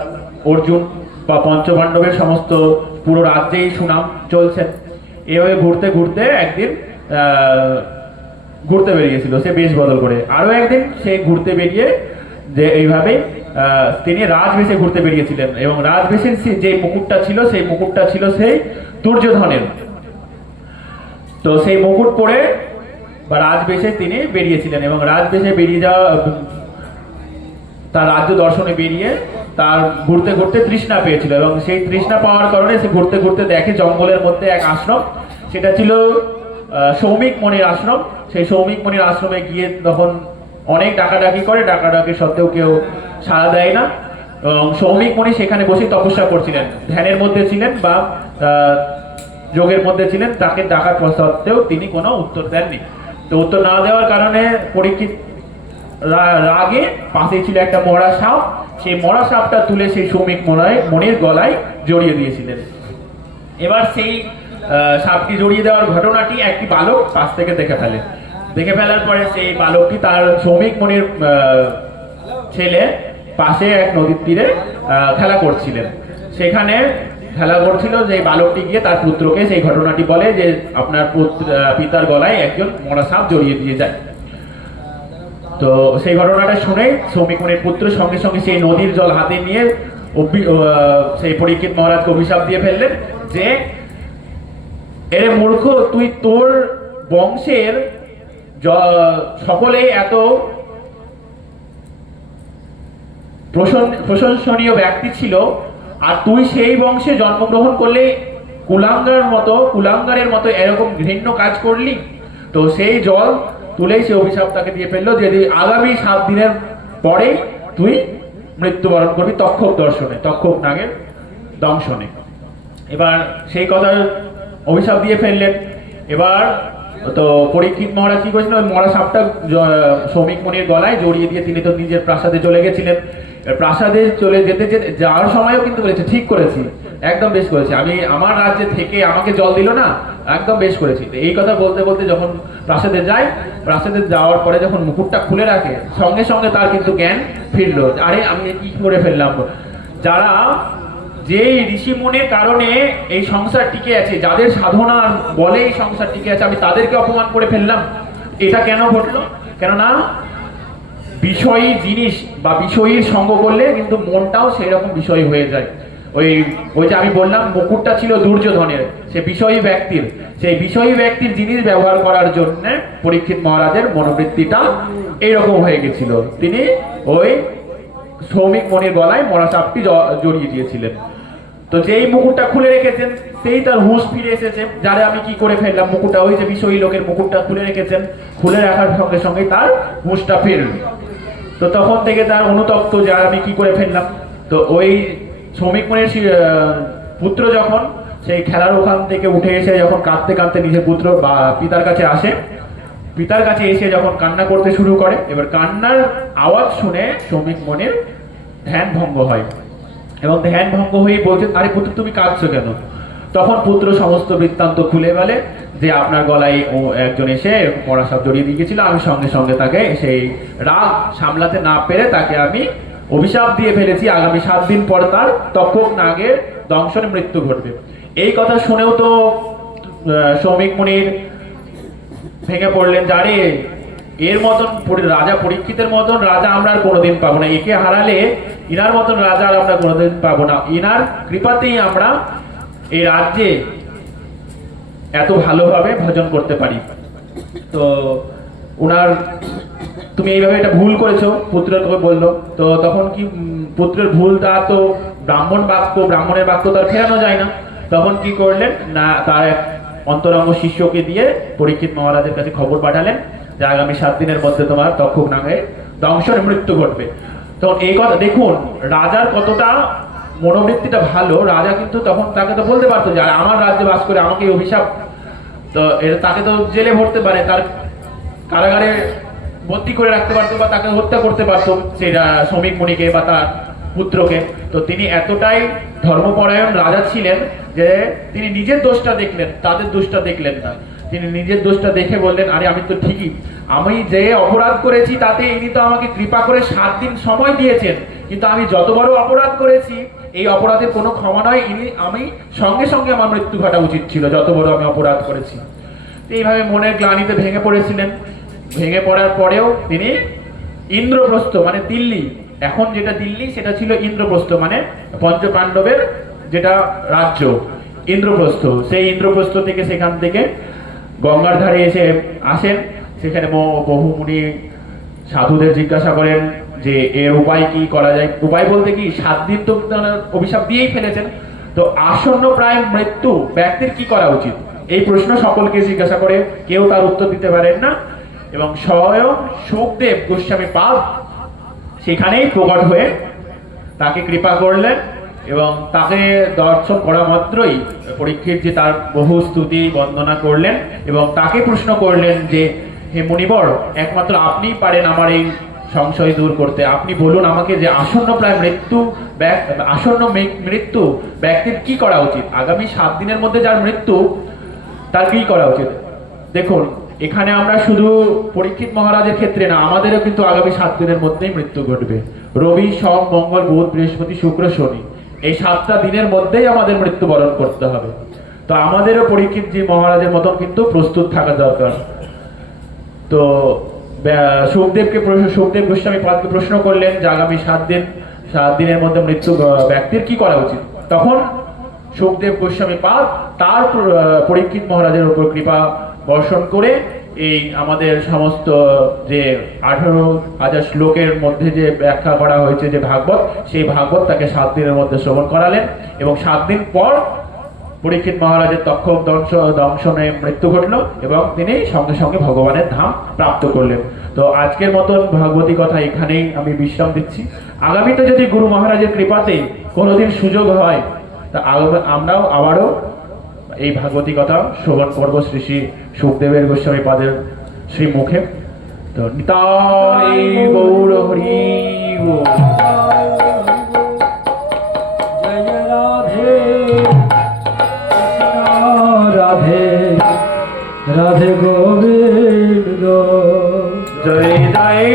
অর্জুন বা পঞ্চপাণ্ডবের সমস্ত পুরো রাজ্যেই সুনাম চলছে। এভাবে ঘুরতে ঘুরতে একদিন ঘুরতে বেরিয়েছিল সে বেশ বদল করে, আরো একদিন সে ঘুরতে বেরিয়ে যে এইভাবে তিনি রাজবেশে ঘুরতে বেরিয়েছিলেন, এবং রাজবেশের যে মুকুটটা ছিল সেই মুকুটটা ছিল সেই দুর্যোধনের। তো সেই মুকুট পরে বা রাজবেশে তিনি বেরিয়েছিলেন, এবং রাজবেশে বেরিয়ে যাওয়া তার রাজ্য দর্শনে বেরিয়ে তার ঘুরতে ঘুরতে তৃষ্ণা পেয়েছিল, এবং সেই তৃষ্ণা পাওয়ার কারণে সে ঘুরতে ঘুরতে দেখে জঙ্গলের মধ্যে এক আশ্রম, সেটা ছিল সৌমিক মনির আশ্রম। সেই সৌমিক মনির আশ্রমে গিয়ে তখন অনেক ডাকাডাকি করে, ডাকাডাকি সত্ত্বেও কেউ সাড়া দেয় না, এবং সৌমিক মনি সেখানে বসে তপস্যা করছিলেন, ধ্যানের মধ্যে ছিলেন বা যোগের মধ্যে ছিলেন। তাকে ডাকার সত্ত্বেও তিনি কোনো উত্তর দেননি। তো উত্তর না দেওয়ার কারণে পরীক্ষিত রাগে পাশে ছিল একটা মরা সাপ, সেই মরা সাপটা তুলে সেই সৌমিক মনির গলায় জড়িয়ে দিয়েছিলেন। এবার সেই সাপটি জড়িয়ে দেওয়ার ঘটনাটি একটি বালক পাশ থেকে দেখে ফেলার পরে সেই বালকটি তার সৌমিক মনির ছেলে পাশে এক নদীর তীরে খেলা করছিলেন। সেখানে খেলা করছিল, যে বালকটি গিয়ে তার পুত্রকে সেই ঘটনাটি বলে যে আপনার পিতার গলায় একজন মরা সাপ জড়িয়ে দিয়ে যায়। তো সেই ঘটনাটা শুনে সৌমিক মনির পুত্র সঙ্গে সঙ্গে সেই নদীর জল হাতে নিয়ে সেই পরীক্ষিত মহারাজকে অভিশাপ দিয়ে ফেললেন যে এরে মূর্খ, তুই তোর বংশের সকলেই এত প্রশংসনীয় ব্যক্তি ছিল, আর তুই সেই বংশে জন্মগ্রহণ করলে কুলাঙ্গারের মতো এরকম ঘৃণ্য কাজ করলি। তো সেই জল তুলেই সে অভিশাপ তাকে দিয়ে ফেললো যে আগামী 7 দিনের পরেই তুই মৃত্যুবরণ করবি তক্ষক নাগের দংশনে। এবার সেই কথা অভিশাপ দিয়ে ফেললেন। এবার তো পরীক্ষিত মহারাজ কি করেছিলেন, ওই মরা সাপটা সৌমিক মনির গলায় জড়িয়ে দিয়ে তিনি তো নিজের প্রাসাদে চলে গেছিলেন। প্রাসাদে চলে যেতে যাওয়ার সময়ও কিন্তু বলেছে ঠিক করেছি, একদম বেশ করেছি, আমি আমার রাজ্যে থেকে আমাকে জল দিল না, একদম বেশ করেছি। এই কথা বলতে বলতে যখন প্রাসাদে যায়, প্রাসাদে যাওয়ার পরে যখন মুকুটটা খুলে রাখে সঙ্গে সঙ্গে তার কিন্তু জ্ঞান ফিরলো, আরে আমি কি করে ফেললাম। যারা যে ঋষি মনের কারণে এই সংসার টিকে আছে, যাদের সাধনার বলে এই সংসার টিকে আছে, আমি তাদেরকে অপমান করে ফেললাম। এটা কেন ঘটলো? কেননা বিষয়ী জিনিস বা বিষয়ীর সঙ্গ করলে কিন্তু মনটাও সেই রকম বিষয় হয়ে যায়। ওই যে আমি বললাম মুকুটটা ছিল দুর্যোধনের, সে বিষয়ী ব্যক্তির, সেই বিষয়ী ব্যক্তির জিনিস ব্যবহার করার জন্য পরীক্ষিত মহারাজের মনোবৃত্তিটা এইরকম হয়ে গেছিল। তিনি ওই সৌমিক মনির গলায় মরা সাপটি জড়িয়ে দিয়েছিলেন। তো যেই মুকুটটা খুলে রেখেছেন সেই তার হুঁশ ফিরে এসেছে, যারা আমি কি করে ফেললাম মুকুটটা, ওই যে বিষয়ী লোকের মুকুটটা খুলে রেখেছেন, খুলে রাখার সঙ্গে সঙ্গে তার হুঁশটা ফিরল। তো তখন থেকে তার অনুতপ্ত যে আমি কি করে ফেললাম। তো ওই সৌমিক মনির পুত্র যখন সেই খেলার ওখান থেকে উঠে এসে যখন কাঁদতে কাঁদতে নিজের পুত্র বা পিতার কাছে আসে, পিতার কাছে এসে যখন কান্না করতে শুরু করে, এবার কান্নার আওয়াজ শুনে সৌমিক মনির ধ্যান ভঙ্গ হয়, এবং ধ্যান ভঙ্গ হয়ে বলছে আরে পুত্র তুমি কাঁদছো কেন? তখন পুত্র সমস্ত বৃত্তান্ত খুলে বলে যে আপনার গলায় ও একজন এসে মরা সাপ জড়িয়ে দিয়ে গেছিল, আমি সঙ্গে সঙ্গে তাকে সেই রাগ সামলাতে না পেরে তাকে আমি অভিশাপ দিয়ে ফেলেছি, আগামী 7 দিন পর তার তক্ষক নাগের দংশনে মৃত্যু ঘটবে। এই কথা শুনেও তো সৌমিক মুনির ভেঙে পড়লেন, যারে এর মতন রাজা পরীক্ষিতের মতন রাজা আমরা আর কোনোদিন পাবো না, একে হারালে ইনার মতন রাজা আর আমরা কোনোদিন পাবো না, ইনার কৃপাতেই আমরা এই রাজ্যে এত ভালোভাবে ভজন করতে পারি। তো উনার তুমি এইভাবে এটা ভুল করেছো পুত্রকে বললো। তো তখন কি পুত্রের ভুলটা তো ব্রাহ্মণের বাক্য তার ফেরানো যায় না। তখন কি করলেন না, তার এক অন্তরঙ্গ শিষ্যকে দিয়ে পরীক্ষিত মহারাজের কাছে খবর পাঠালেন যে আগামী 7 দিনের মধ্যে তোমার তক্ষক নাগে দংশনে মৃত্যু ঘটবে। তখন এই কথা দেখুন, রাজার কতটা মনোবৃত্তিটা ভালো। রাজা কিন্তু তখন তাকে তো বলতে পারতো যে আমার রাজ্যে বাস করে আমাকে এই অভিশাপ, তো এটা তাকে তো জেলে ভরতে পারে, তার কারাগারে বন্দি করে রাখতে পারতো, বা তাকে হত্যা করতে পারতো সেই শ্রমিক মণিকে বা তার পুত্রকে। তো তিনি এতটাই ধর্মপরায়ণ রাজা ছিলেন যে তিনি নিজের দোষটা দেখলেন, তাদের দোষটা দেখলেন না। তিনি নিজের দোষটা দেখে বললেন, আরে আমি তো ঠিকই, আমি যে অপরাধ করেছি তাতে ইনি তো আমাকে কৃপা করে 7 দিন সময় দিয়েছেন, কিন্তু আমি যত বড় অপরাধ করেছি এই অপরাধের কোনো ক্ষমা নয়, আমি সঙ্গে সঙ্গে আমার মৃত্যু ঘটা উচিত ছিল, যত বড় আমি অপরাধ করেছি। এইভাবে মনের গ্লানিতে ভেঙে পড়েছিলেন। ভেঙে পড়ার পরেও তিনি ইন্দ্রপ্রস্থ মানে দিল্লি, এখন যেটা দিল্লি সেটা ছিল ইন্দ্রপ্রস্থ মানে পঞ্চপাণ্ডবের যেটা রাজ্য ইন্দ্রপ্রস্থ, সেই ইন্দ্রপ্রস্থ থেকে সেখান থেকে গঙ্গার ধারে এসে আসেন। সেখানে বহু মুনি সাধুদের জিজ্ঞাসা করেন যে এর উপায় কি করা যায়। উপায় বলতে কি, 7 দিন তো অভিশাপ দিয়েই ফেলেছেন, তো আসন্ন প্রায় মৃত্যু ব্যক্তির কি করা উচিত, এই প্রশ্ন সকলকে জিজ্ঞাসা করে, কেউ তার উত্তর দিতে পারেন না। এবং স্বয়ং শুকদেব গোস্বামী পাদ সেখানেই প্রকট হয়ে তাকে কৃপা করলেন, এবং তাকে দর্শন করা মাত্রই পরীক্ষিত যে তার বহু স্তুতি বন্দনা করলেন, এবং তাকে প্রশ্ন করলেন যে হে মুনিবর, একমাত্র আপনিই পারেন আমার এই সংশয় দূর করতে, আপনি বলুন আমাকে যে আসন্ন মৃত্যু ব্যক্তির কি করা উচিত, আগামী 7 দিনের মধ্যে যার মৃত্যু তার কি করা উচিত। দেখুন, এখানে আমরা শুধু পরীক্ষিত মহারাজের ক্ষেত্রে না, আমাদেরও কিন্তু আগামী 7 দিনের মধ্যেই মৃত্যু ঘটবে। রবি, সোম, মঙ্গল, বুধ, বৃহস্পতি, শুক্র, শনি, এই 7টা দিনের মধ্যেই আমাদের মৃত্যুবরণ করতে হবে। তো আমাদেরও পরীক্ষিত জি মহারাজের মতন কিন্তু প্রস্তুত থাকা দরকার। তো সুখদেব গোস্বামী পাদকে প্রশ্ন করলেন যে আগামী 7 দিনের মধ্যে মৃত্যু ব্যক্তির কি করা উচিত। তখন সুখদেব গোস্বামী পাদ তার পরীক্ষিত মহারাজের উপর কৃপা বর্ষণ করে এই আমাদের সমস্ত যে 18,000 শ্লোকের মধ্যে যে ব্যাখ্যা করা হয়েছে যে ভাগবত, সেই ভাগবত তাকে 7 দিনের মধ্যে শ্রবণ করালেন, এবং 7 দিন পর পরীক্ষিত মহারাজের তক্ষক দংশনে মৃত্যু ঘটল, এবং তিনি সঙ্গে সঙ্গে ভগবানের ধাম প্রাপ্ত করলেন। তো আজকের মতন ভাগবতী কথা এখানেই আমি বিশ্রাম দিচ্ছি। আগামীতে যদি গুরু মহারাজের কৃপাতে কোনোদিন সুযোগ হয়, তা আমরাও আবারও এই ভাগবতী কথা শ্রবণ করবো শ্রী শ্রী সুখদেবের গোস্বামী পাদের শ্রী মুখে। তো নিতাই গৌর হরি।